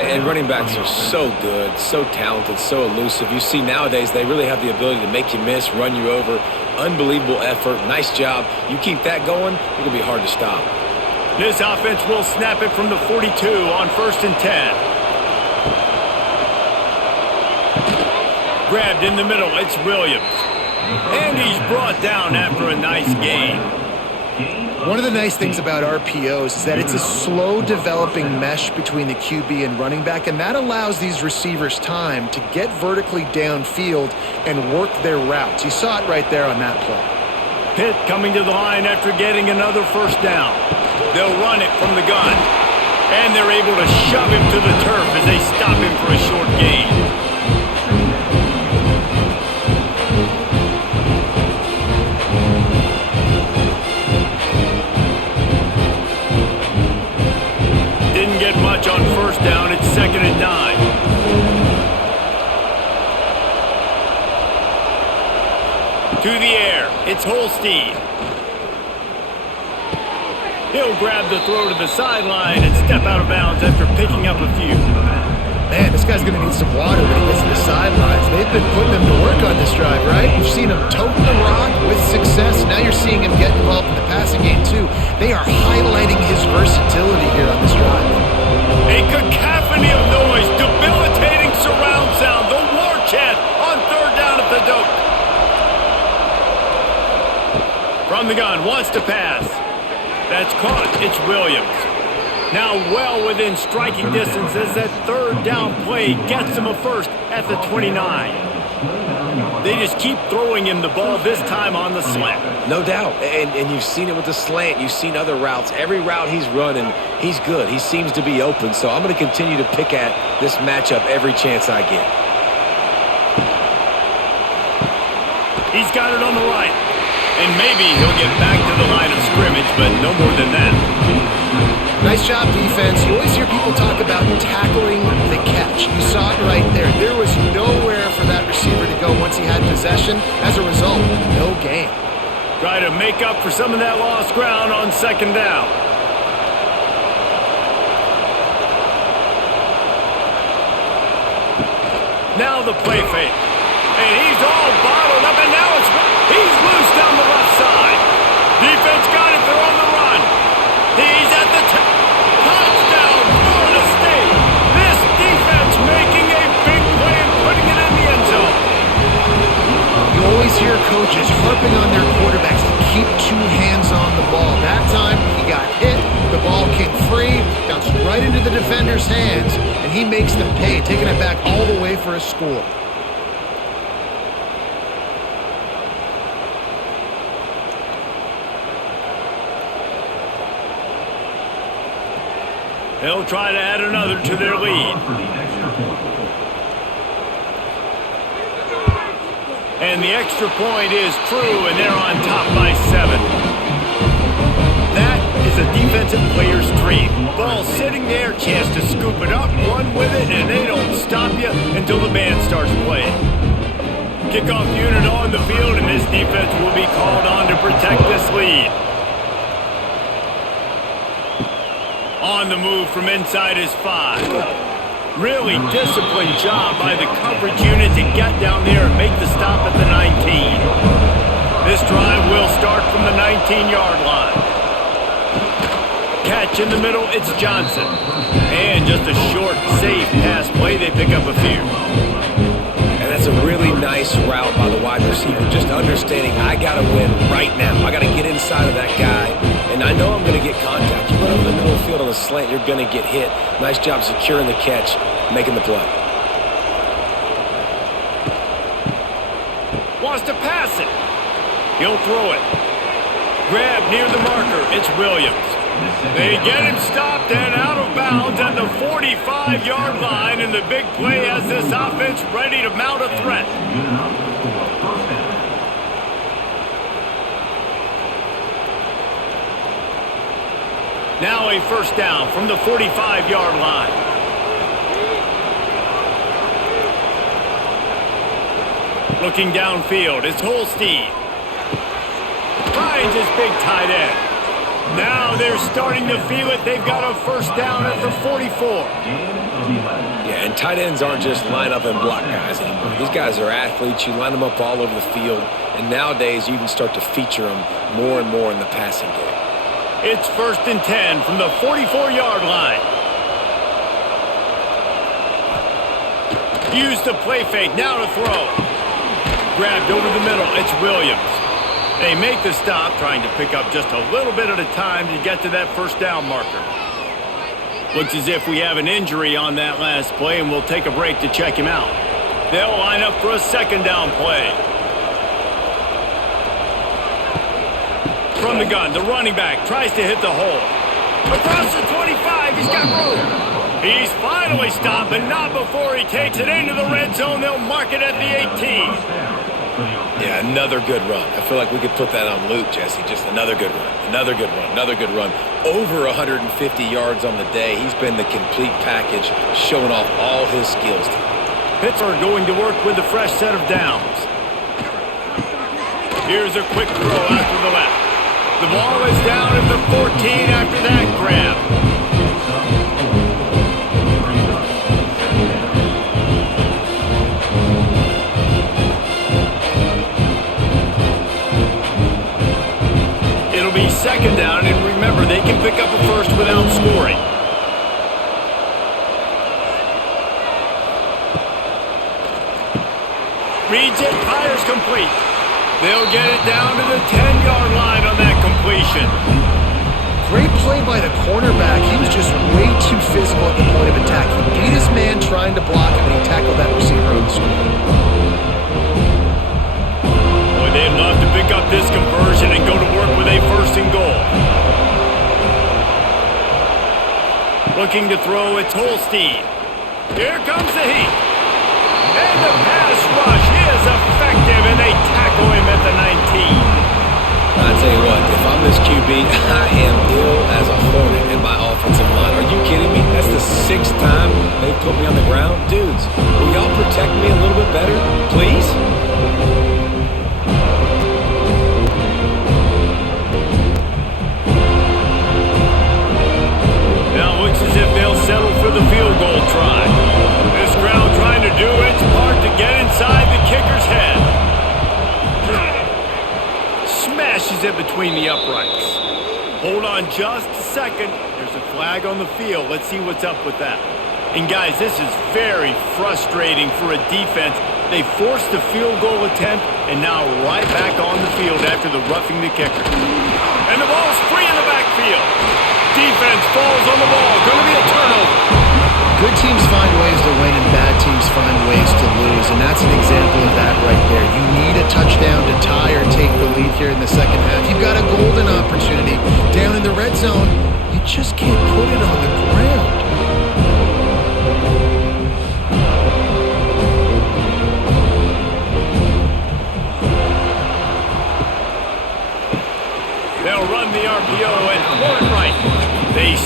And running backs are so good, so talented, so elusive. You see nowadays they really have the ability to make you miss, run you over. Unbelievable effort. Nice job. You keep that going, it's going to be hard to stop. This offense will snap it from the 42 on 1st and 10. Grabbed in the middle, it's Williams. And he's brought down after a nice gain. One of the nice things about RPOs is that it's a slow developing mesh between the QB and running back, and that allows these receivers time to get vertically downfield and work their routes. You saw it right there on that play. Pitt coming to the line after getting another first down. They'll run it from the gun. And they're able to shove him to the turf as they stop him for a short gain. Didn't get much on first down. It's 2nd and 9. To the air. It's Holstein. He'll grab the throw to the sideline and step out of bounds after picking up a few. Man, this guy's going to need some water when he gets to the sidelines. They've been putting him to work on this drive, right? You've seen him toting the rock with success. Now you're seeing him get involved in the passing game, too. They are highlighting his versatility here on this drive. A cacophony of noise, debilitating surround sound, the war chant on 3rd down at the dope. From the gun, wants to pass. That's caught. It's Williams. Now well within striking distance as that 3rd down play gets him a first at the 29. They just keep throwing him the ball, this time on the slant. No doubt. And you've seen it with the slant. You've seen other routes. Every route he's running, he's good. He seems to be open. So I'm going to continue to pick at this matchup every chance I get. He's got it on the right. And maybe he'll get back to the line of scrimmage, but no more than that. Nice job, defense. You always hear people talk about tackling the catch. You saw it right there. There was nowhere for that receiver to go once he had possession. As a result, no gain. Try to make up for some of that lost ground on 2nd down. Now the play fake. And he's all bottled up, and now he's loose down the left side. Defense got it. They're on the run. He's at the touchdown, Florida State. This defense making a big play and putting it in the end zone. You always hear coaches harping on their quarterbacks to keep 2 hands on the ball. That time, he got hit. The ball came free, bounced right into the defender's hands, and he makes them pay, taking it back all the way for a score. They'll try to add another to their lead. And the extra point is true, and they're on top by 7. That is a defensive player's dream. Ball sitting there, chance to scoop it up, run with it, and they don't stop you until the band starts playing. Kickoff unit on the field, and this defense will be called on to protect this lead. On the move from inside is 5. Really disciplined job by the coverage unit to get down there and make the stop at the 19. This drive will start from the 19-yard line. Catch in the middle, it's Johnson. And just a short, safe pass play, they pick up a few. And that's a really nice route by the wide receiver, just understanding I got to win right now. I got to get inside of that guy, and I know I'm going to get contact. You put over the middle of the field on a slant, you're going to get hit. Nice job securing the catch, making the play. Wants to pass it. He'll throw it. Grab near the marker, it's Williams. They get him stopped and out of bounds at the 45-yard line, and the big play has this offense ready to mount a threat. Now a first down from the 45-yard line. Looking downfield, it's Holstein. Finds his big tight end. Now they're starting to feel it. They've got a first down at the 44. Yeah, and tight ends aren't just line up and block guys anymore. These guys are athletes. You line them up all over the field. And nowadays, you can start to feature them more and more in the passing game. It's 1st and 10 from the 44-yard line. Use the play fake. Now to throw. Grabbed over the middle. It's Williams. They make the stop, trying to pick up just a little bit at a time to get to that first down marker. Looks as if we have an injury on that last play, and we'll take a break to check him out. They'll line up for a second down play. From the gun, the running back tries to hit the hole. Across the 25, he's got room. He's finally stopped, but not before he takes it into the red zone. They'll mark it at the 18. Yeah, another good run. I feel like we could put that on loop, Jesse. Just another good run, another good run, another good run. Over 150 yards on the day. He's been the complete package, showing off all his skills. Pittsburgh going to work with a fresh set of downs. Here's a quick throw out to the left. The ball is down at the 14 after that grab. It'll be second down, and remember, they can pick up a first without scoring. Reads it, fires complete. They'll get it down to the 10-yard line on that completion. Great play by the cornerback. He was just way too physical at the point of attack. He beat his man trying to block him, and he tackled that receiver on the score. Boy, they'd love to pick up this conversion and go to work with a first and goal. Looking to throw, it's Holstein. Here comes the heat. And the pass rush is effective, and they tackle him at the 19. I tell you what, if I'm this QB, I am ill as a hornet in my offensive line. Are you kidding me? That's the 6th time they've put me on the ground. Dudes, will y'all protect me a little bit better, please? Now it looks as if they'll settle for the field goal try. This crowd trying to do its part to get inside the kicker's head. Smashes it between the uprights. Hold on just a second. There's a flag on the field. Let's see what's up with that. And guys, this is very frustrating for a defense. They forced the field goal attempt and now right back on the field after the roughing the kicker. And the ball's free in the backfield. Defense falls on the ball. Going to be a turnover. Good teams find ways to win and bad teams find ways to lose, and that's an example of that right there. You need a touchdown to tie or take the lead here in the second half. You've got a golden opportunity down in the red zone. You just can't put it on the ground.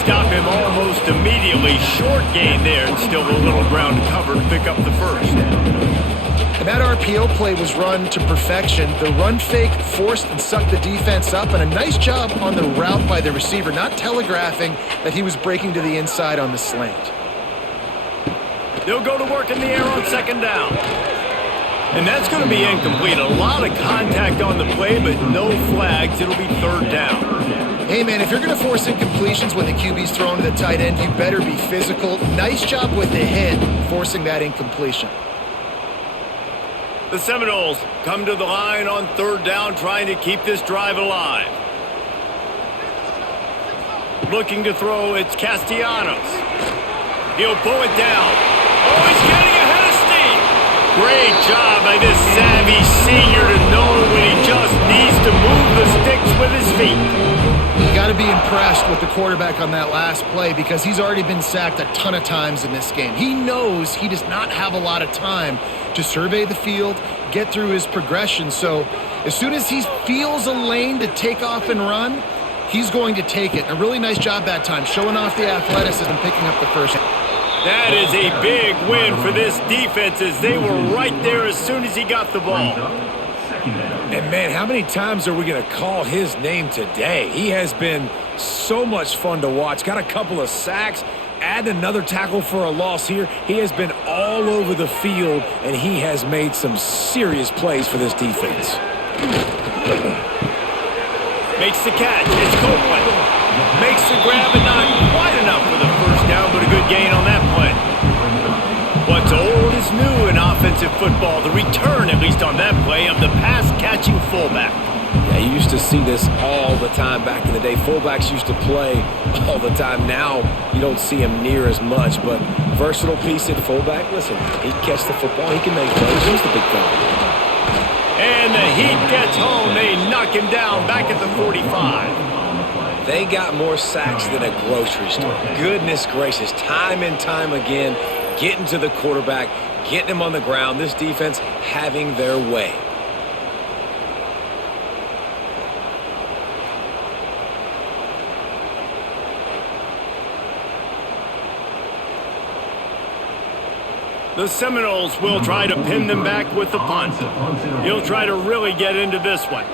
stop him almost immediately. Short gain there, and still a little ground to cover to pick up the first. And that RPO play was run to perfection. The run fake forced and sucked the defense up, and a nice job on the route by the receiver, not telegraphing that he was breaking to the inside on the slant. They'll go to work in the air on second down. And that's going to be incomplete. A lot of contact on the play, but no flags. It'll be third down. Hey, man, if you're going to force incompletions when the QB's thrown to the tight end, you better be physical. Nice job with the hit, forcing that incompletion. The Seminoles come to the line on third down, trying to keep this drive alive. Looking to throw, it's Castellanos. He'll pull it down. Oh, he's getting ahead of steam. Great job by this savvy senior to know when he just needs to move the sticks with his feet. You got to be impressed with the quarterback on that last play because he's already been sacked a ton of times in this game. He knows he does not have a lot of time to survey the field, get through his progression. So as soon as he feels a lane to take off and run, he's going to take it. A really nice job that time, showing off the athleticism, picking up the first. That is a big win for this defense as they were right there as soon as he got the ball. And, man, how many times are we going to call his name today? He has been so much fun to watch. Got a couple of sacks, add another tackle for a loss here. He has been all over the field, and he has made some serious plays for this defense. Makes the catch. It's Copeland. Makes the grab, and not quite enough for the first down, but a good gain on that play. What's old is new in offensive football. The return, at least on that play, of the pass-catching fullback. Yeah, you used to see this all the time back in the day. Fullbacks used to play all the time. Now you don't see him near as much, but versatile piece at fullback. Listen, he can catch the football. He can make plays. He's the big guy. And the heat gets home. They knock him down back at the 45. They got more sacks than a grocery store. Goodness gracious, time and time again, getting to the quarterback, getting him on the ground. This defense having their way. The Seminoles will try to pin them back with the punt. He'll try to really get into this one.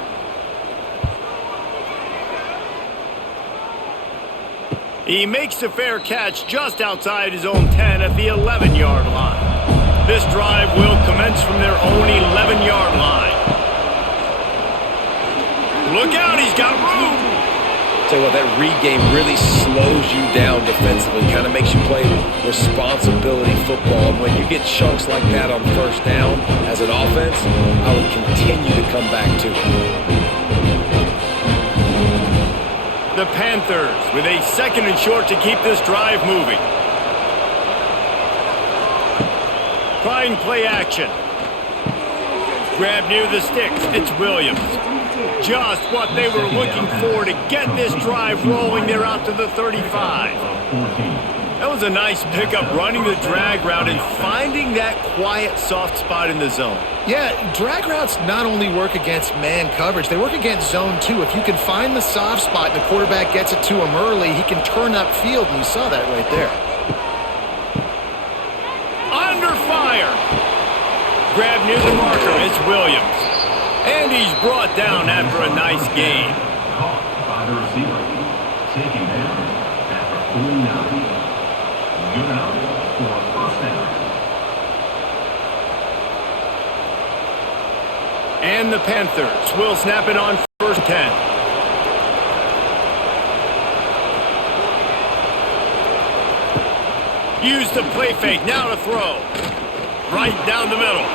He makes a fair catch just outside his own 10 at the 11-yard line. This drive will commence from their own 11-yard line. Look out, he's got room. Tell you what, that read game really slows you down defensively, kind of makes you play responsibility football. And when you get chunks like that on first down as an offense, I would continue to come back to it. The Panthers with a second and short to keep this drive moving. Trying play action. Grab near the sticks. It's Williams. Just what they were looking for to get this drive rolling. They're out to the 35. That was a nice pickup, running the drag route and finding that quiet, soft spot in the zone. Yeah, drag routes not only work against man coverage, they work against zone too. If you can find the soft spot and the quarterback gets it to him early, he can turn upfield, and you saw that right there. Under fire. Grab near the marker. It's Williams. And he's brought down after a nice gain. Caught by the receiver. Taking down after 49. Good out for a first down. And the Panthers will snap it on first 10. Use the play fake. Now to throw. Right down the middle.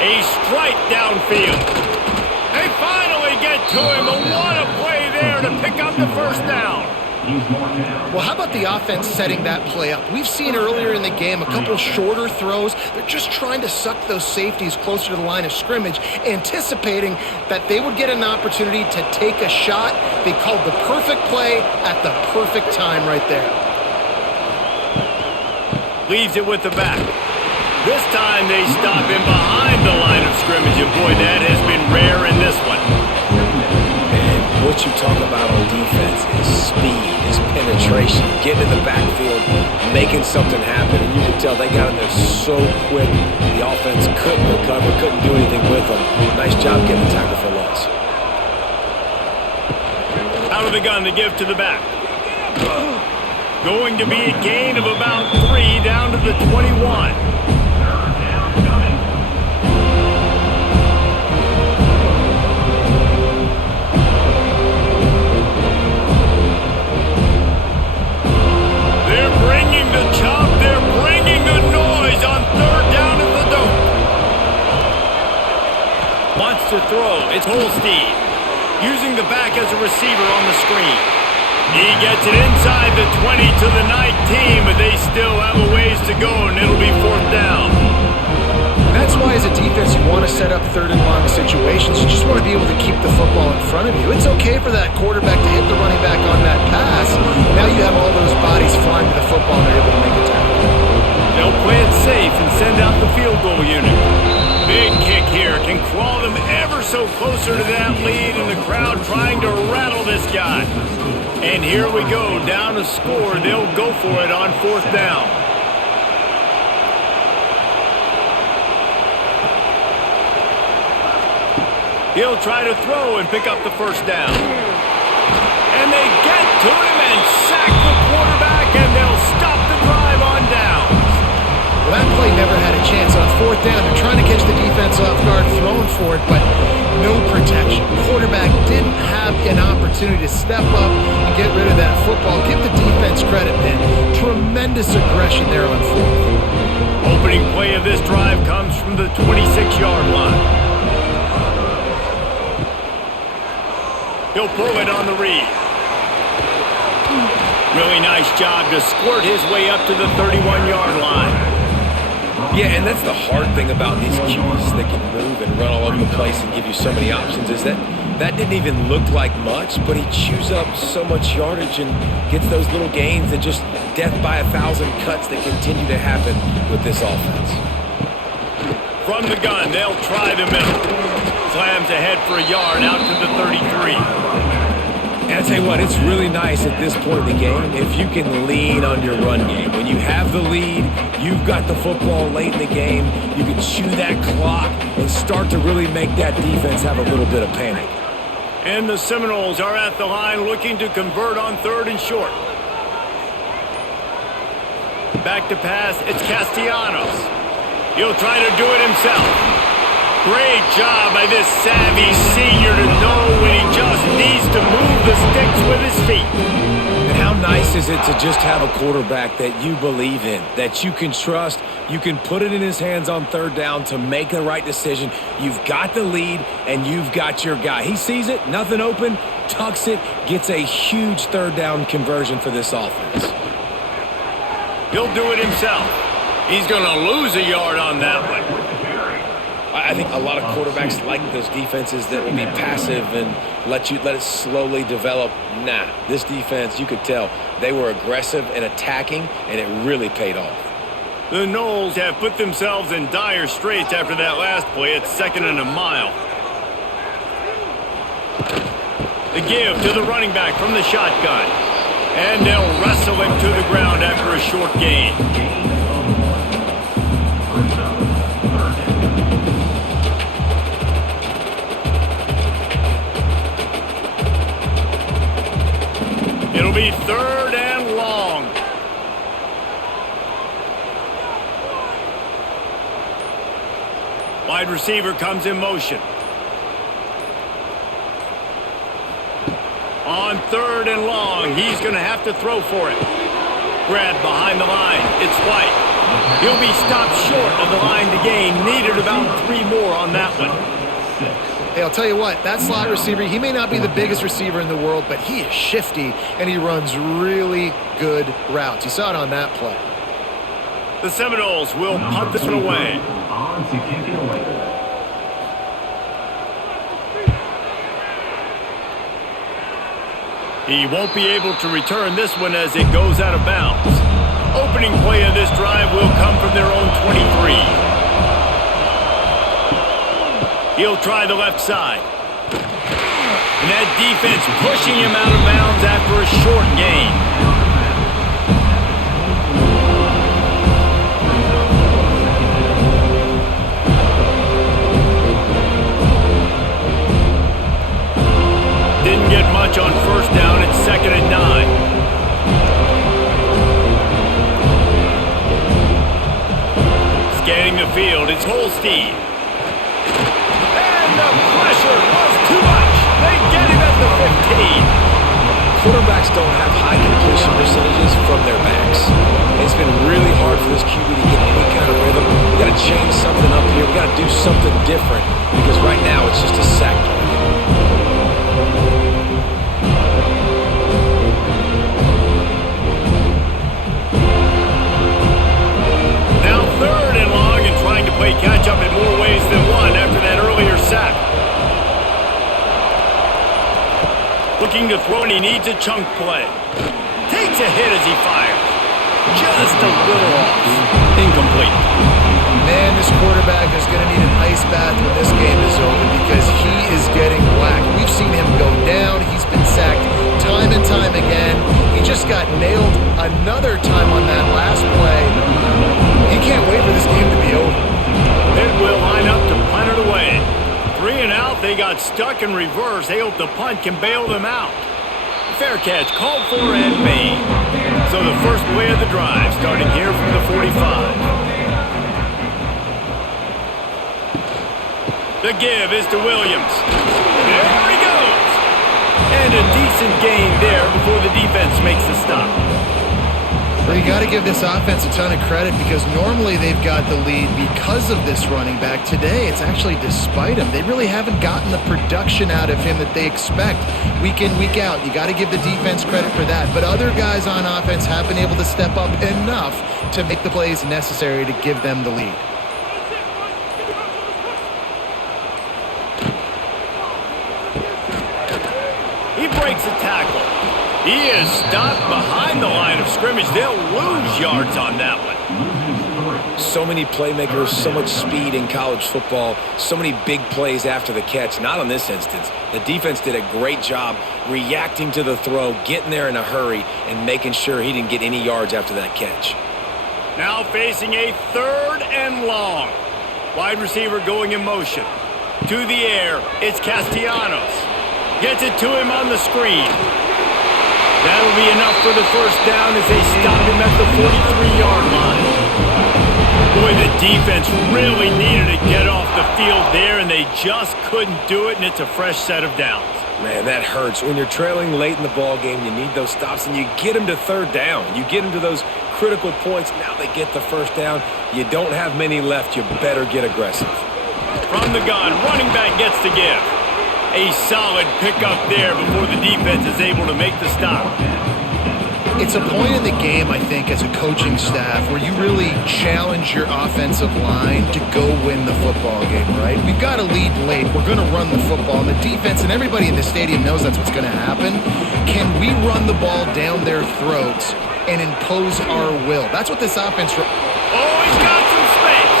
A strike downfield. They finally get to him, but what a play there to pick up the first down. Well, how about the offense setting that play up? We've seen earlier in the game a couple shorter throws. They're just trying to suck those safeties closer to the line of scrimmage, anticipating that they would get an opportunity to take a shot. They called the perfect play at the perfect time right there. Leaves it with the back. This time they stop him behind the line of scrimmage, and boy, that has been rare in this one. And what you talk about on defense is speed, is penetration, getting in the backfield, making something happen. And you can tell they got in there so quick, the offense couldn't recover, couldn't do anything with them. Nice job getting the tackle for loss. Out of the gun to give to the back. Going to be a gain of about 3 down to the 21. They're bringing the chop. They're bringing the noise on 3rd down at the dope. Wants to throw. It's Holstein. Using the back as a receiver on the screen. He gets it inside the 20 to the 19, but they still have a ways to go, and it'll be 4th down. That's why as a defense you want to set up 3rd and long situations. You just want to be able to keep the football in front of you. It's okay for that quarterback to hit the running back on that pass. Now you have all those bodies flying to the football and they're able to make a tackle. They'll play it safe and send out the field goal unit. Big kick here can crawl them ever so closer to that lead, and the crowd trying to rattle this guy. And here we go, down to score. They'll go for it on 4th down. He'll try to throw and pick up the 1st down. And they get to him and sack the quarterback, and they'll stop the drive on down. Well, that play never had a chance on 4th down. They're trying to catch the defense off guard, throwing for it, but no protection. Quarterback didn't have an opportunity to step up and get rid of that football. Give the defense credit, man. Tremendous aggression there on 4th. Opening play of this drive comes from the 26-yard line. He'll pull it on the read. Really nice job to squirt his way up to the 31-yard line. Yeah, and that's the hard thing about these QBs that can move and run all over the place and give you so many options is that didn't even look like much, but he chews up so much yardage and gets those little gains and just death by 1,000 cuts that continue to happen with this offense. From the gun, they'll try the middle. Slams ahead for a yard out to the 33. And I tell you what, it's really nice at this point in the game if you can lean on your run game. When you have the lead, you've got the football late in the game, you can chew that clock and start to really make that defense have a little bit of panic. And the Seminoles are at the line looking to convert on 3rd and short. Back to pass, it's Castellanos. He'll try to do it himself. Great job by this savvy senior to know when he just needs to move the sticks with his feet. And how nice is it to just have a quarterback that you believe in, that you can trust, you can put it in his hands on 3rd down to make the right decision. You've got the lead, and you've got your guy. He sees it, nothing open, tucks it, gets a huge 3rd down conversion for this offense. He'll do it himself. He's going to lose a yard on that one. I think a lot of quarterbacks like those defenses that will be passive and let it slowly develop. Nah, this defense, you could tell, they were aggressive and attacking, and it really paid off. The Noles have put themselves in dire straits after that last play. It's 2nd and a mile. The give to the running back from the shotgun. And they'll wrestle him to the ground after a short gain. It'll be 3rd and long. Wide receiver comes in motion. On 3rd and long, he's going to have to throw for it. Grabbed behind the line. It's White. He'll be stopped short of the line to gain. Needed about 3 more on that one. Hey, I'll tell you what, that slot receiver, he may not be the biggest receiver in the world, but he is shifty, and he runs really good routes. You saw it on that play. The Seminoles will punt this one away. On to kick it away. He won't be able to return this one as it goes out of bounds. Opening play of this drive will come from their own 23. He'll try the left side. And that defense pushing him out of bounds after a short gain. Didn't get much on first down. It's 2nd and 9. Scanning the field, it's Holstein. And the pressure was too much. They get him at the 15. Quarterbacks don't have high completion percentages from their backs. It's been really hard for this QB to get any kind of rhythm. We got to change something up here. We got to do something different because right now it's just a sack target. Now 3rd and long and trying to play catch up in more ways than one after that earlier sack. Looking to throw, and he needs a chunk play. Takes a hit as he fires. Just a little off. Incomplete. Man, this quarterback is going to need an ice bath when this game is over because he is getting whacked. We've seen him go down. He's been sacked time and time again. He just got nailed another time on that last play. He can't wait for this game to be over. Pitt will line up to punt it away. 3 and out, they got stuck in reverse. They hope the punt can bail them out. Fair catch called for and made. So the first play of the drive starting here from the 45. The give is to Williams. There he goes. And a decent gain there before the defense makes the stop. Well, you got to give this offense a ton of credit because normally they've got the lead because of this running back. Today, it's actually despite him. They really haven't gotten the production out of him that they expect week in, week out. You got to give the defense credit for that. But other guys on offense have been able to step up enough to make the plays necessary to give them the lead. He breaks a tackle. He is stopped behind the line of scrimmage. They'll lose yards on that one. So many playmakers, so much speed in college football, so many big plays after the catch. Not on this instance. The defense did a great job reacting to the throw, getting there in a hurry, and making sure he didn't get any yards after that catch. Now facing a 3rd and long. Wide receiver going in motion. To the air, it's Castellanos. Gets it to him on the screen. That'll be enough for the first down as they stop him at the 43-yard line. Boy, the defense really needed to get off the field there, and they just couldn't do it, and it's a fresh set of downs. Man, that hurts. When you're trailing late in the ball game, you need those stops, and you get them to 3rd down. You get them to those critical points. Now they get the first down. You don't have many left. You better get aggressive. From the gun, running back gets the give. A solid pickup there before the defense is able to make the stop. It's a point in the game, I think, as a coaching staff where you really challenge your offensive line to go win the football game, right? We've got to lead late. We're going to run the football. And the defense and everybody in the stadium knows that's what's going to happen. Can we run the ball down their throats and impose our will? That's what this offense... Oh, he's got some space.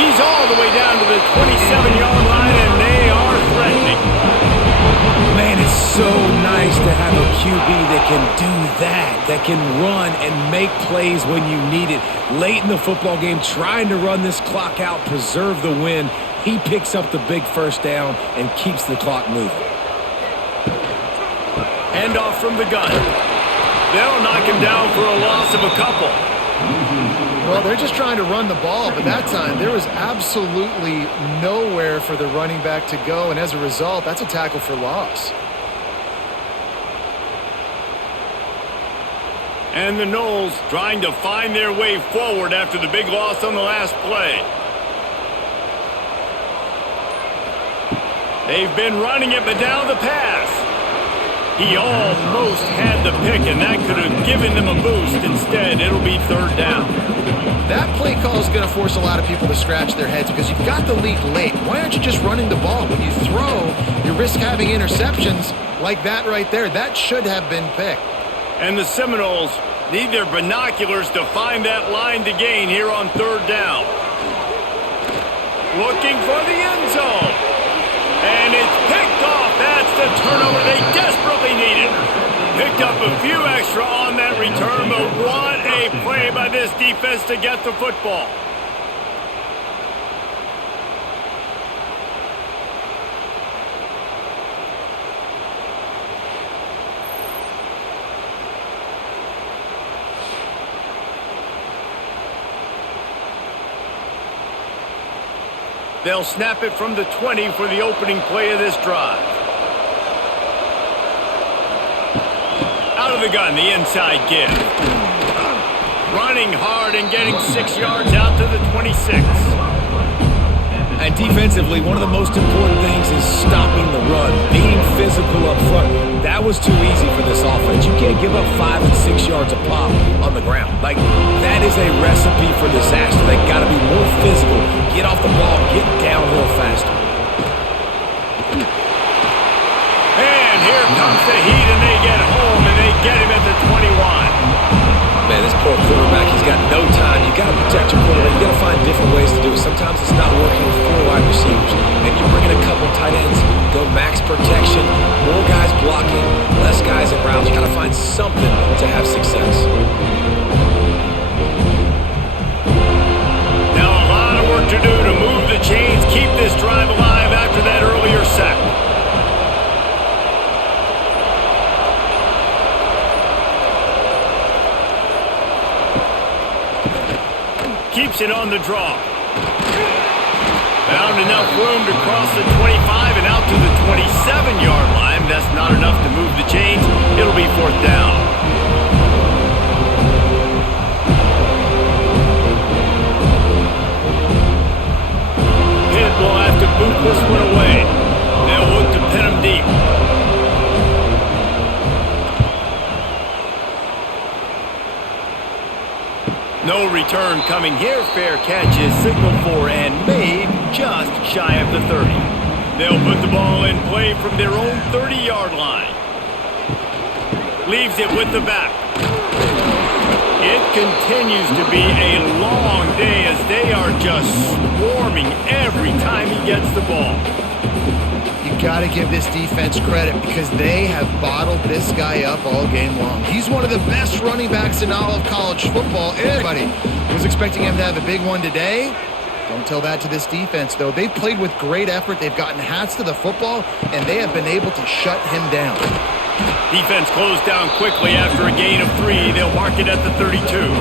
He's all the way down to the 27-yard line, and they are threatening. Man, it's so nice to have a QB that can do that can run and make plays when you need it. Late in the football game, trying to run this clock out, preserve the win. He picks up the big first down and keeps the clock moving. Handoff from the gun. They'll knock him down for a loss of a couple. Well, they're just trying to run the ball, but that time there was absolutely nowhere for the running back to go, and as a result, that's a tackle for loss. And the Noles trying to find their way forward after the big loss on the last play. They've been running it, but now the pass. He almost had the pick, and that could have given them a boost. Instead, it'll be 3rd down. That play call is going to force a lot of people to scratch their heads because you've got the lead late. Why aren't you just running the ball? When you throw, you risk having interceptions like that right there. That should have been picked. And the Seminoles need their binoculars to find that line to gain here on 3rd down. Looking for the end zone. And it's picked off. That's the turnover they desperately needed. Picked up a few extra on that return, but what a play by this defense to get the football. They'll snap it from the 20 for the opening play of this drive. Out of the gun, the inside give. Running hard and getting 6 yards out to the 26. And defensively, one of the most important things is stopping the run, being physical up front. That was too easy for this offense. You can't give up 5 and 6 yards a pop on the ground. Like, that is a recipe for disaster. They got to be more physical, get off the ball, get downhill faster. And here comes the heat, and they get home, and they get him at the 21. Man, this poor quarterback, he's got no time. You got to protect your quarterback. You got to find different ways to do it. Sometimes it's not working with 4 wide receivers. Maybe you bring in a couple tight ends, go max protection, more guys blocking, less guys in routes. You got to find something to have success. Now a lot of work to do to move the chains, keep this drive alive after that earlier sack. Keeps it on the draw. Found enough room to cross the 25 and out to the 27-yard line. That's not enough to move the chains. It'll be 4th down. Pitt will have to boot this one away. They'll look to pin him deep. No return coming here. Fair catch is signaled for and made just shy of the 30. They'll put the ball in play from their own 30-yard line. Leaves it with the back. It continues to be a long day as they are just swarming every time he gets the ball. You got to give this defense credit because they have bottled this guy up all game long. He's one of the best running backs in all of college football. Anybody was expecting him to have a big one today. Don't tell that to this defense, though. They've played with great effort. They've gotten hats to the football, and they have been able to shut him down. Defense closed down quickly after a gain of 3. They'll mark it at the 32.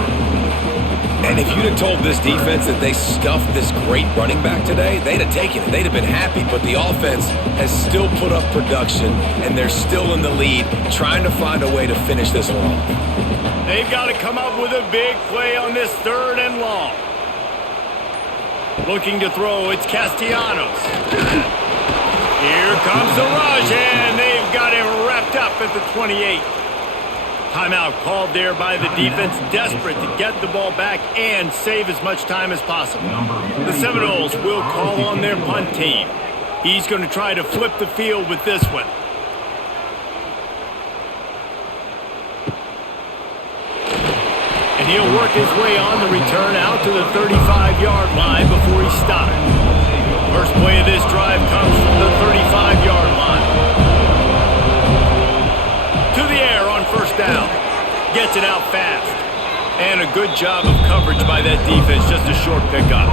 And if you'd have told this defense that they stuffed this great running back today, they'd have taken it. They'd have been happy, but the offense has still put up production, and they're still in the lead, trying to find a way to finish this one off. They've got to come up with a big play on this 3rd and long. Looking to throw, it's Castellanos. Here comes the rush, and they've got him wrapped up at the 28. Timeout called there by the defense, desperate to get the ball back and save as much time as possible. The Seminoles will call on their punt team. He's going to try to flip the field with this one. And he'll work his way on the return out to the 35-yard line before he stopped. First play of this drive comes from the 35-yard line. To the air on 1st down. Gets it out fast. And a good job of coverage by that defense. Just a short pickup.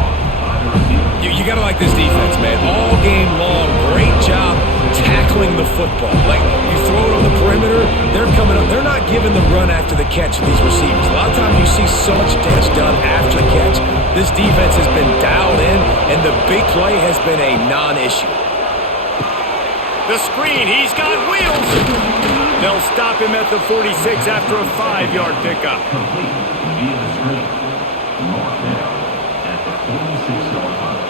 You got to like this defense, man. All game long, great job tackling the football. Like, you throw it on the perimeter, they're coming up. They're not giving the run after the catch to these receivers. A lot of times you see so much damage done after the catch. This defense has been dialed in, and the big play has been a non-issue. The screen, he's got wheels. They'll stop him at the 46 after a 5-yard pickup. Complete via the screen. Marked down at the 46-yard line.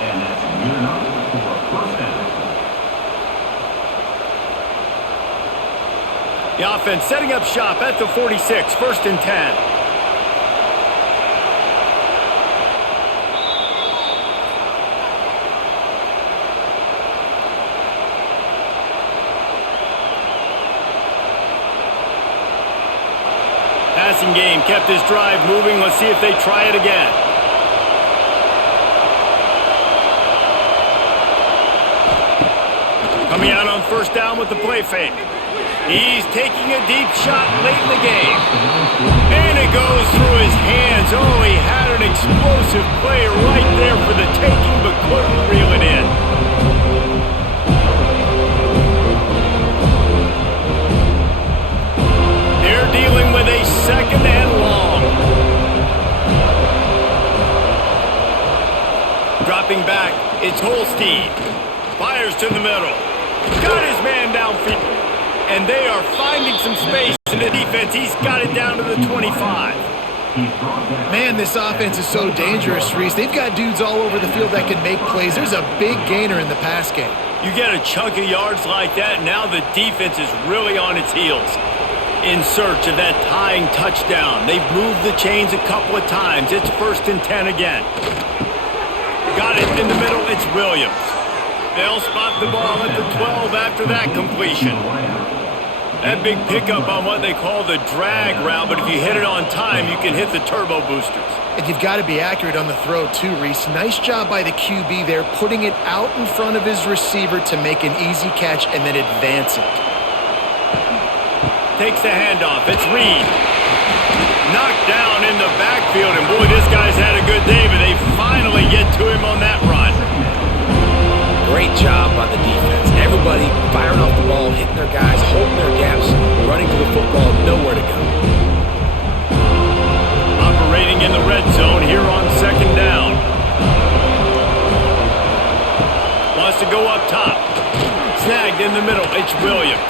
And that's good enough for a 1st down. The offense setting up shop at the 46, 1st and 10. Passing game kept his drive moving. Let's see if they try it again. Coming out on first down with the play fake. He's taking a deep shot late in the game. And it goes through his hands. Oh, he had an explosive play right there for the taking, but couldn't reel it in. They're dealing with a second and long. Dropping back, it's Holstein. Fires to the middle. Got his man downfield. And they are finding some space in the defense. He's got it down to the 25. Man, this offense is so dangerous, Reese. They've got dudes all over the field that can make plays. There's a big gainer in the pass game. You get a chunk of yards like that, now the defense is really on its heels. In search of that tying touchdown. They've moved the chains a couple of times. It's 1st and 10 again. Got it in the middle. It's Williams. They'll spot the ball at the 12 after that completion. That big pickup on what they call the drag route, but if you hit it on time, you can hit the turbo boosters. And you've got to be accurate on the throw too, Reese. Nice job by the QB there, putting it out in front of his receiver to make an easy catch and then advance it. Takes the handoff. It's Reed. Knocked down in the backfield, and boy, this guy's had a good day, but they finally get to him on that run. Great job by the defense. Everybody firing off the ball, hitting their guys, holding their gaps, running to the football, nowhere to go. Operating in the red zone here on 2nd down. Wants to go up top. Snagged in the middle. It's Williams.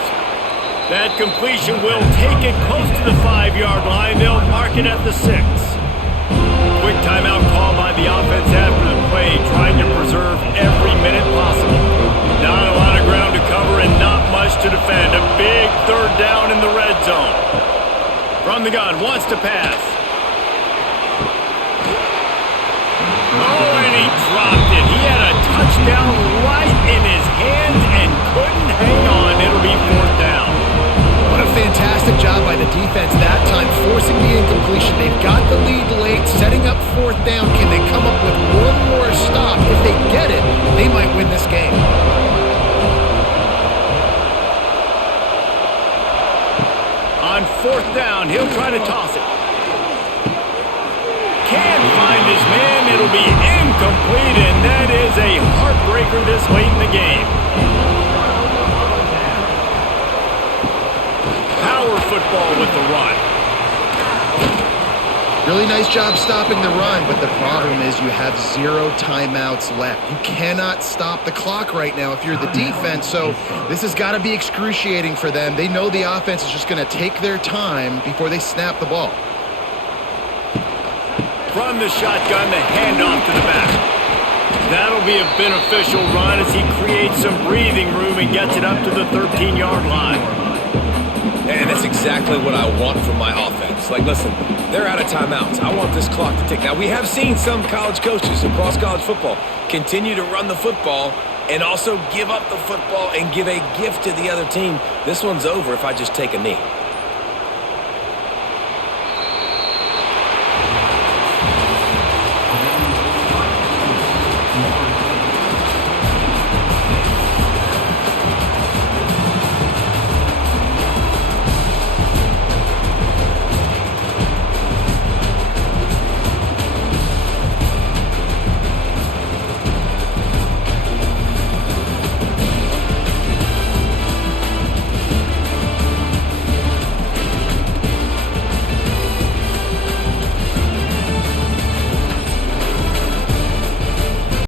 That completion will take it close to the 5-yard line. They'll mark it at the 6. Quick timeout call by the offense after the play, trying to preserve every minute possible. Not a lot of ground to cover and not much to defend. A big 3rd down in the red zone. From the gun, wants to pass. Oh, and he dropped it. He had a touchdown right in his hands and couldn't hang on. It'll be 4th down. What a fantastic job by the defense that time, forcing the incompletion. They've got the lead late, setting up 4th down. Can they come up with one more stop? If they get it, they might win this game. On 4th down, he'll try to toss it. Can't find his man. It'll be incomplete, and that is a heartbreaker this late in the game. Power football with the run. Really nice job stopping the run, but the problem is you have 0 timeouts left. You cannot stop the clock right now if you're the defense, so this has got to be excruciating for them. They know the offense is just going to take their time before they snap the ball. From the shotgun, the handoff to the back. That'll be a beneficial run as he creates some breathing room and gets it up to the 13-yard line. And that's exactly what I want from my offense. Like, listen, they're out of timeouts. I want this clock to tick. Now, we have seen some college coaches across college football continue to run the football and also give up the football and give a gift to the other team. This one's over if I just take a knee.